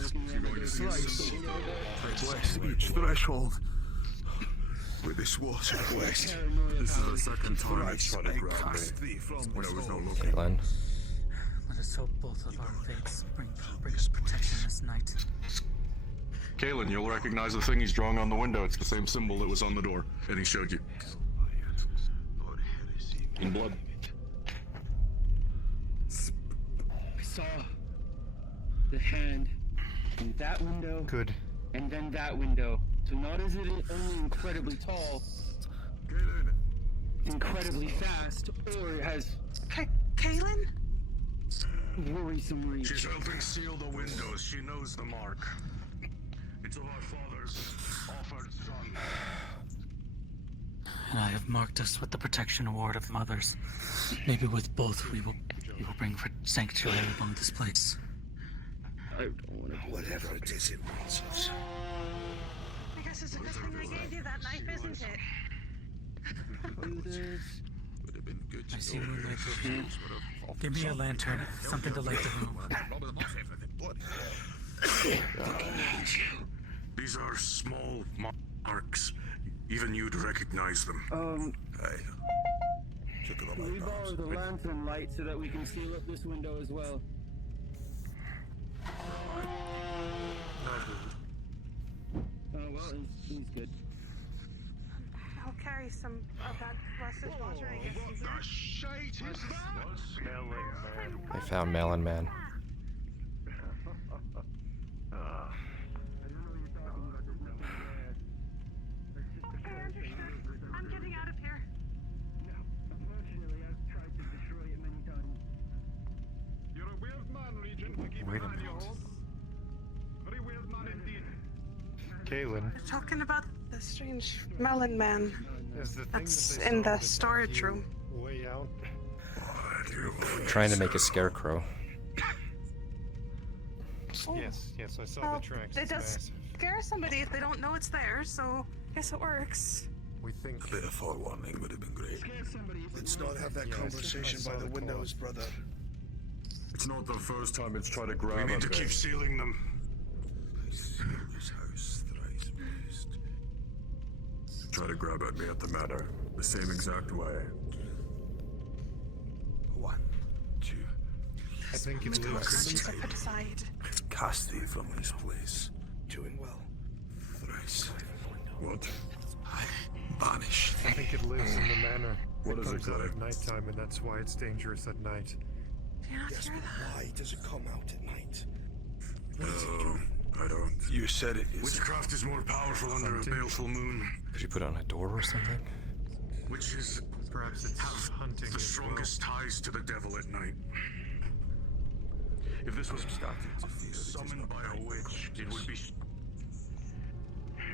Thrice, bless each threshold with this water blessed. This is the second time it's trying to I grab me cast thee from when I this was not hole. looking. Caitlin. Let us hope both of our fates bring us protection this night. Kalen, you'll recognize the thing he's drawing on the window. It's the same symbol that was on the door, and he showed you. In blood. I saw the hand in that window. Good. And then that window. So not is it only incredibly tall, incredibly fast, or it has Kaylin? worrisome reach. She's helping seal the windows. She knows the mark. It's of our father's offered son. And I have marked us with the protection award of mothers. Maybe with both we will bring for sanctuary among this place. I don't want to. Whatever it is, it wants us. I guess it's a good thing I gave you that knife, isn't it? Would have been good to I see know moonlight this. over here. Give me a lantern, something to light the room. These are small marks. Even you'd recognize them. Can we borrow the lantern light so that we can seal up this window as well? Oh well, he's good. I'll carry some of that blessed water, I guess. What the shite is that? They found Melon Man. Okay, I understand. I'm getting out of here. Unfortunately, I've tried to destroy it many times. You're a weird man, Regent. I keep Wait a an eye on your minute. home. Very weird man indeed. Kaylin, We're talking about the strange melon man is the thing that's that they in saw the that storage took you room. way out? Trying to make a scarecrow. Yes, I saw Well, the tracks. it It's does massive. scare somebody if they don't know it's there, so I guess it works. We think A bit of forewarning would have been great. Let's not have that Yes, conversation I saw by the the windows, brother. It's not the first time it's tried to grab We need at to me. keep sealing them. Seal this house thrice blessed. Try to grab at me at the manor, the same exact way. 1, 2. I think it's Step aside. Cast thee from this place. Doing well. Thrice. What? Banish. I think it lives in the manor. What does it comes out say? at nighttime, and that's why it's dangerous at night. Do you not Yes, hear but that? why does it come out at night? No, I don't. You said it. Witchcraft is more powerful under a baleful moon, Did you put it on a door or something? witches Perhaps it's hunting the as strongest ties to the devil at night. If this was Starting to feel summoned by a witch, it would be.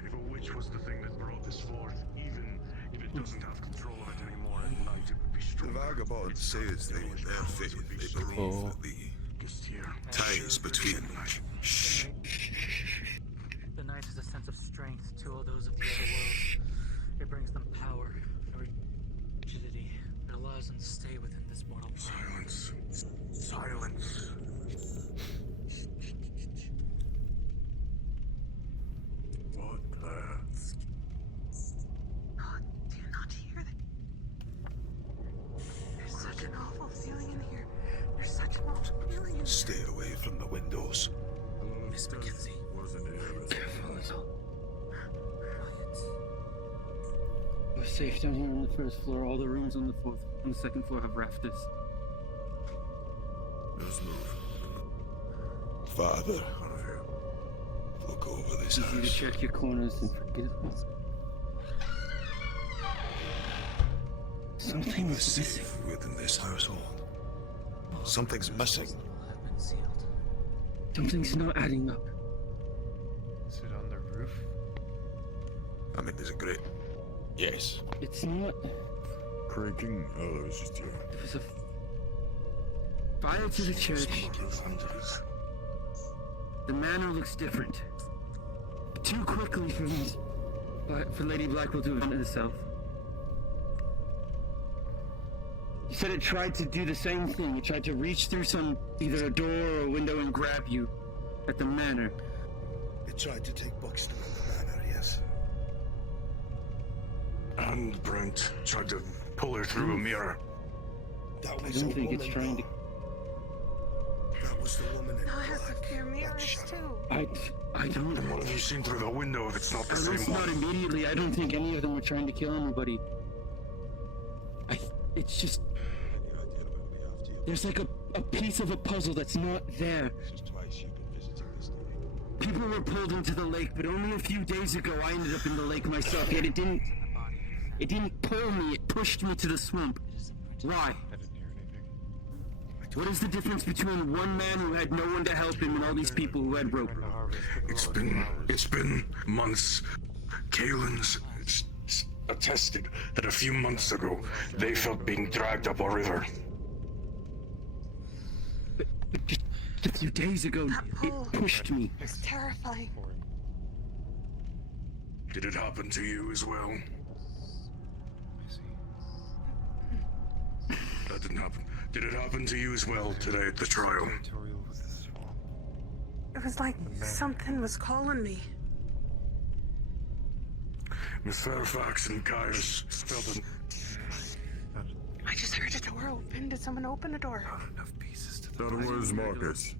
If a witch was the thing that brought this forth, even if it doesn't have control of it anymore at night, it would be The stronger. vagabond says their faith, they believe that the ties between Shh. The night is a sense of strength to all those of the other world. It brings them power, rigidity. It allows them to stay within this mortal plane. Silence. Silence. What the? Oh, do you not hear that? There's such an awful feeling in here. There's such an awful feeling in here. Stay away from the windows. Miss Mackenzie. Wasn't it? Careful as all. safe down here on the first floor. All the rooms on the second floor have rafters. Let's move. Father, look over this Easy to house. check your corners and forget. Something is missing within this household. Something's missing. Something's not adding up. Is it on the roof? I mean, there's a great. Yes. It's not. Creaking? Oh, it was just you. There's a fire to the church. The manor looks different. Too quickly for Lady Blackwell to have entered herself. You said it tried to do the same thing. It tried to reach through either a door or a window and grab you at the manor. It tried to take Buxton in the manor, yes. And Brent tried to pull her through a mirror. That I was don't a think woman, it's trying to. That was the woman in Now I have black. to fear mirrors too. I don't. And what have you seen through the window if it's not the At same least one? not immediately. I don't think any of them were trying to kill anybody. It's just. There's like a piece of a puzzle that's not there. People were pulled into the lake, but only a few days ago I ended up in the lake myself, yet it didn't pull me, it pushed me to the swamp. Why? What is the difference between one man who had no one to help him and all these people who had rope? It's been months. Kalen's attested that a few months ago they felt being dragged up a river. But just a few days ago, it pushed me. It's terrifying. Did it happen to you as well? That didn't happen. Did it happen to you as well today at the trial? It was like something was calling me. Miss Fairfax and Caius felt an... I just heard a door open. Did someone open a door? That was Marcus.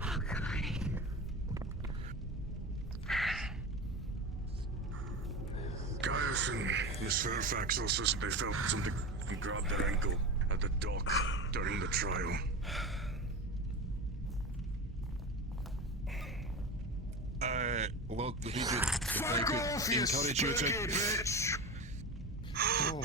Oh, God. Caius and Miss Fairfax also said they felt something grab their ankle at the dock during the trial. Well, Regent, if I could encourage you to... bitch! Oh.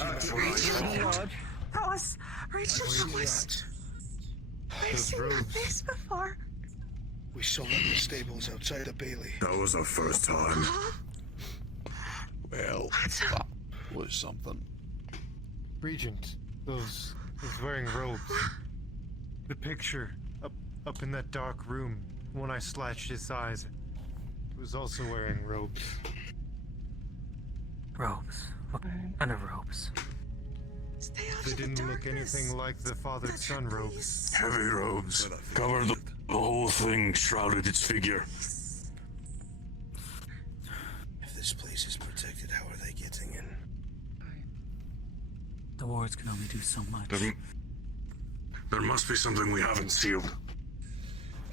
That's what I thought. That was Rachel's voice. I've seen that face before. We saw it in the stables outside the Bailey. That was the first time. Well, that was something. Regent, those wearing robes. The picture up in that dark room when I slashed his eyes was also wearing robes. Robes? What kind of robes? They didn't look anything like the father-son robes. Heavy robes covered the whole thing, shrouded its figure. If this place is protected, how are they getting in? The wards can only do so much. There must be something we haven't sealed.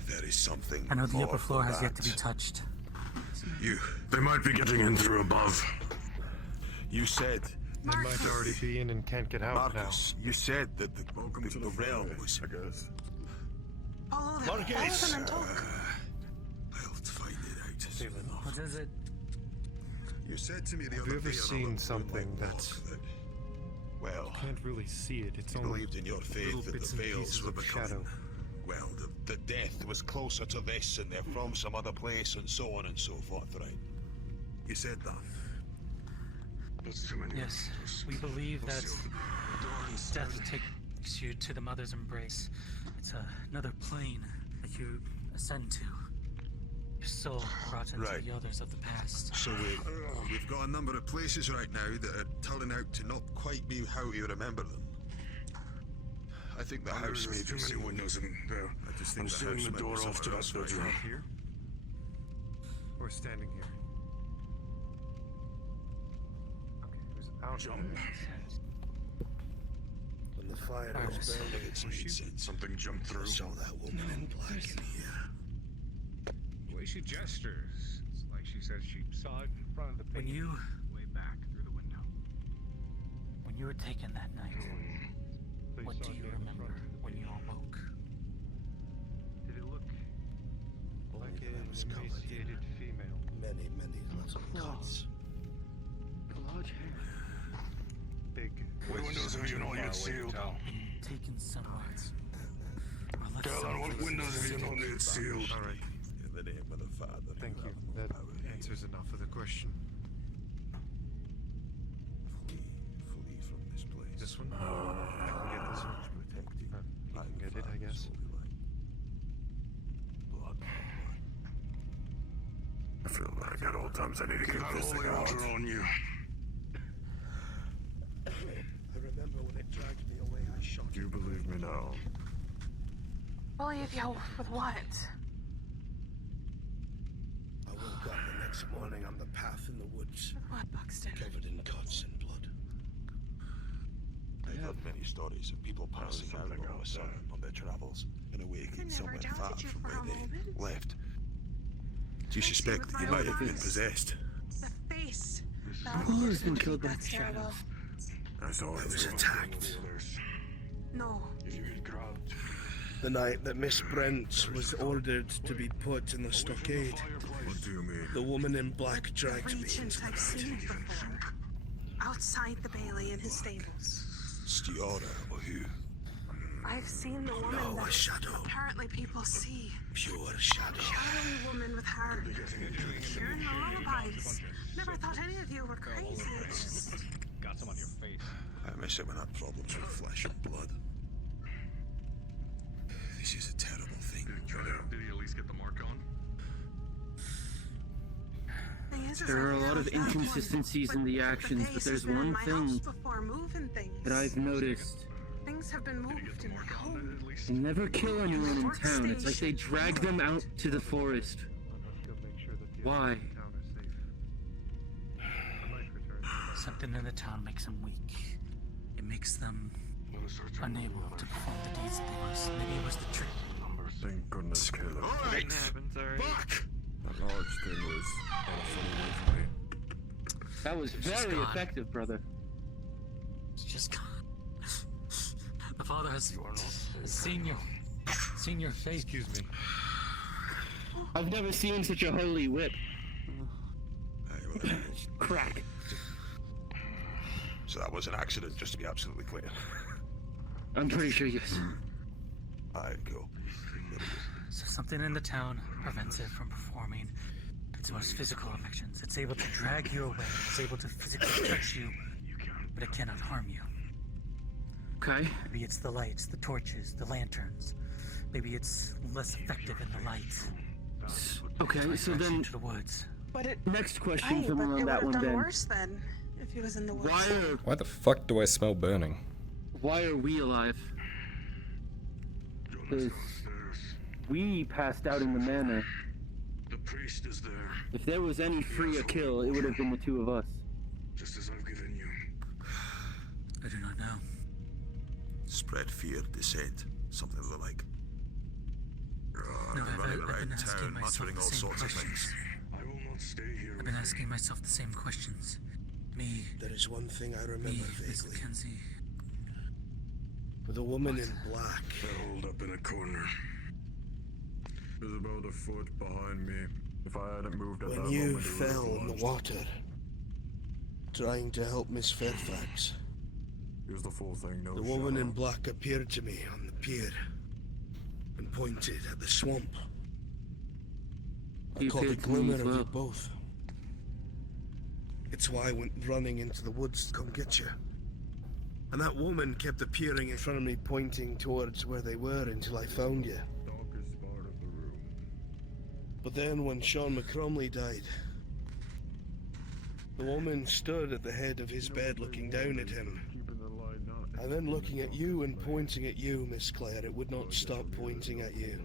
There is something. I know the more upper floor than has yet to be that. touched. They might be getting in through above. You said. They might already be in and can't get out Marcus, you said that the realm was. I guess. Follow them. Marcus! Follow them and talk. I'll find it out. What is it? You said to me the Have other you ever day seen something that well, can't really see it? It's you only believed in your little faith that bits the and veils pieces were of becoming. shadow. Well, the death was closer to this, and they're from some other place, and so on and so forth, right? You said that. That's too many. Yes, we believe that death takes you to the mother's embrace. It's another plane that you ascend to. Your soul brought into Right. the others of the past. So we've got a number of places right now that are turning out to not quite be how you remember them. I think the house may There's too be many sealed. windows in there. I just I'm think sealing the might be door off to somewhere that else right bedroom. now. Here? Or standing here? Okay, it was out. Jump. When the fire was burning, Something jumped through. I saw that woman in black in here. she gestures. It's like she said she saw it in front of the When painting. you Way back through the window. when you were taken that night, what do you remember when you awoke? Did it look like It was an covered in emaciated female? many little cuts. Large hair. Big. What windows have you not yet sealed? Taken somewhere. Or left Tell her what someplace windows have you not yet sealed? All right. In the name of the Father. Thank you. That answers enough of the question. Flee from this place. This one? I can get this one. Protecting. You can get it, I guess. Blood. I feel like at all times I need to Get get that this thing holy out. water on you. I remember when it dragged me away, I shot Do you believe me now? Believe you with what? I woke up the next morning on the path in the woods, What, Buxton? covered in cuts and blood. I've heard many stories of people passing out on the sun on their travels and awakening somewhere far from where they left. Do you suspect that you might have been possessed? The face. Who has been killed by the That's shadow? terrible. I saw I it. was attacked. No. The night that Miss Brent was ordered to be put in the stockade, What do you mean? the woman in black dragged me Regent, into the I've seen night. it before. Outside the Bailey in his stables. Stiara or who? I've seen the woman No, a that shadow. apparently people see. Pure shadow. Shadowy woman with her. Hearing the lullabies. Never thought any of you were crazy. It's just... Got some on your face. I miss it when I have problems with flesh and blood. This is a terrible thing. Did he at least get the mark on? Thing is, There are a lot of I feel like inconsistencies in the actions, but face there's has been in one my thing house before moving things. that I've noticed. Things have been moved in my home. They never kill anyone in town. It's like they drag them out to the forest. Why? Something in the town makes them weak. It makes them unable to perform the deeds they must. Maybe it was the trick. Thank goodness Caleb. Alright! Back! That large thing was on a funny way for me. That was very gone. effective, brother. It's just gone. The father has seen your face. Excuse me. I've never seen such a holy whip. Crack. So that was an accident, just to be absolutely clear. I'm pretty sure yes. Alright, cool. So something in the town prevents it from performing its most physical affections. It's able to drag you away. It's able to physically touch you, but it cannot harm you. Okay. Maybe it's the lights, the torches, the lanterns. Maybe it's less effective in the lights. Okay, so then To the woods. But it... next question Aye, from but on it that would one have done then. worse then, if he was in the woods. Why the fuck do I smell burning? Why are we alive? Because we passed out in the manor. The priest is there, If there was any free a kill, it would have been the two of us. just as I've given you. I do not know. Spread fear, dissent, something of the like. No, I've been running I've around been asking town myself muttering the all same sorts of questions. things. I will not stay here I've with been you. asking myself the same questions. Me, There is one thing I remember Miss vaguely. Mackenzie. The woman in black. They're holed up in a corner. There's about a foot behind me. If I hadn't moved at that When you moment, it would have fell in the launched. water, trying to help Miss Fairfax, Here's the full thing, no the woman shot. in black appeared to me on the pier and pointed at the swamp. I He caught a appeared to me glimmer as of well. you both. It's why I went running into the woods to come get you. And that woman kept appearing in front of me, pointing towards where they were until I found you. Darkest part of the room. But then when Sean McCromley died, the woman stood at the head of his bed looking down at him. Keeping the light not. And then looking at you and pointing at you, Miss Claire, it would not stop pointing at you.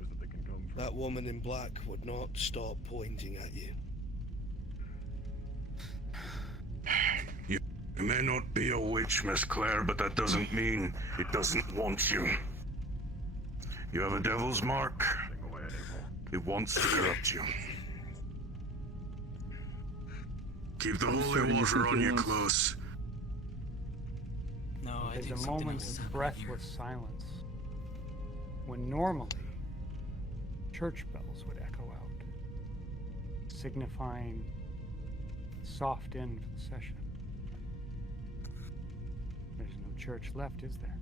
That woman in black would not stop pointing at you. You may not be a witch, Miss Claire, but that doesn't mean it doesn't want you. You have a devil's mark. It wants to corrupt you. Keep the I'm holy starting to water think on he you wants- close. No, I There's think a something moment else is of happening breathless silence when normally church bells would echo out, signifying soft end to the session. There's no church left, is there?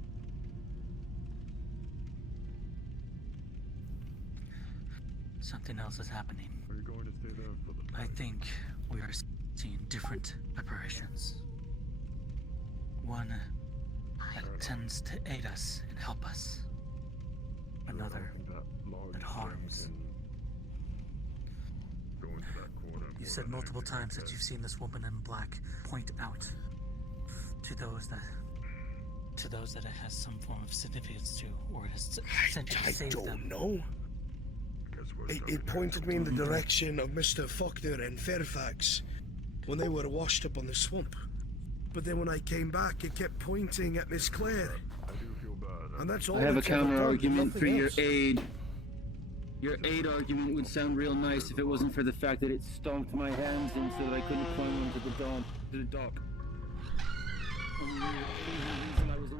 Something else is happening. Are you going to stay there for the I think we are seeing different apparitions. One that tends to aid us and help us. Another that harms. You said multiple times that you've seen this woman in black point out to those that it has some form of significance to, or it has sent you to save them. I don't know. It pointed me in the direction of Mr. Faulkner and Fairfax when they were washed up on the swamp. But then when I came back, it kept pointing at Miss Claire. And that's all I have a it's ever counter done, argument for nothing your else. aid. Your aid argument would sound real nice if it wasn't for the fact that it stomped my hands in so that I couldn't climb onto the dock. Only reason I was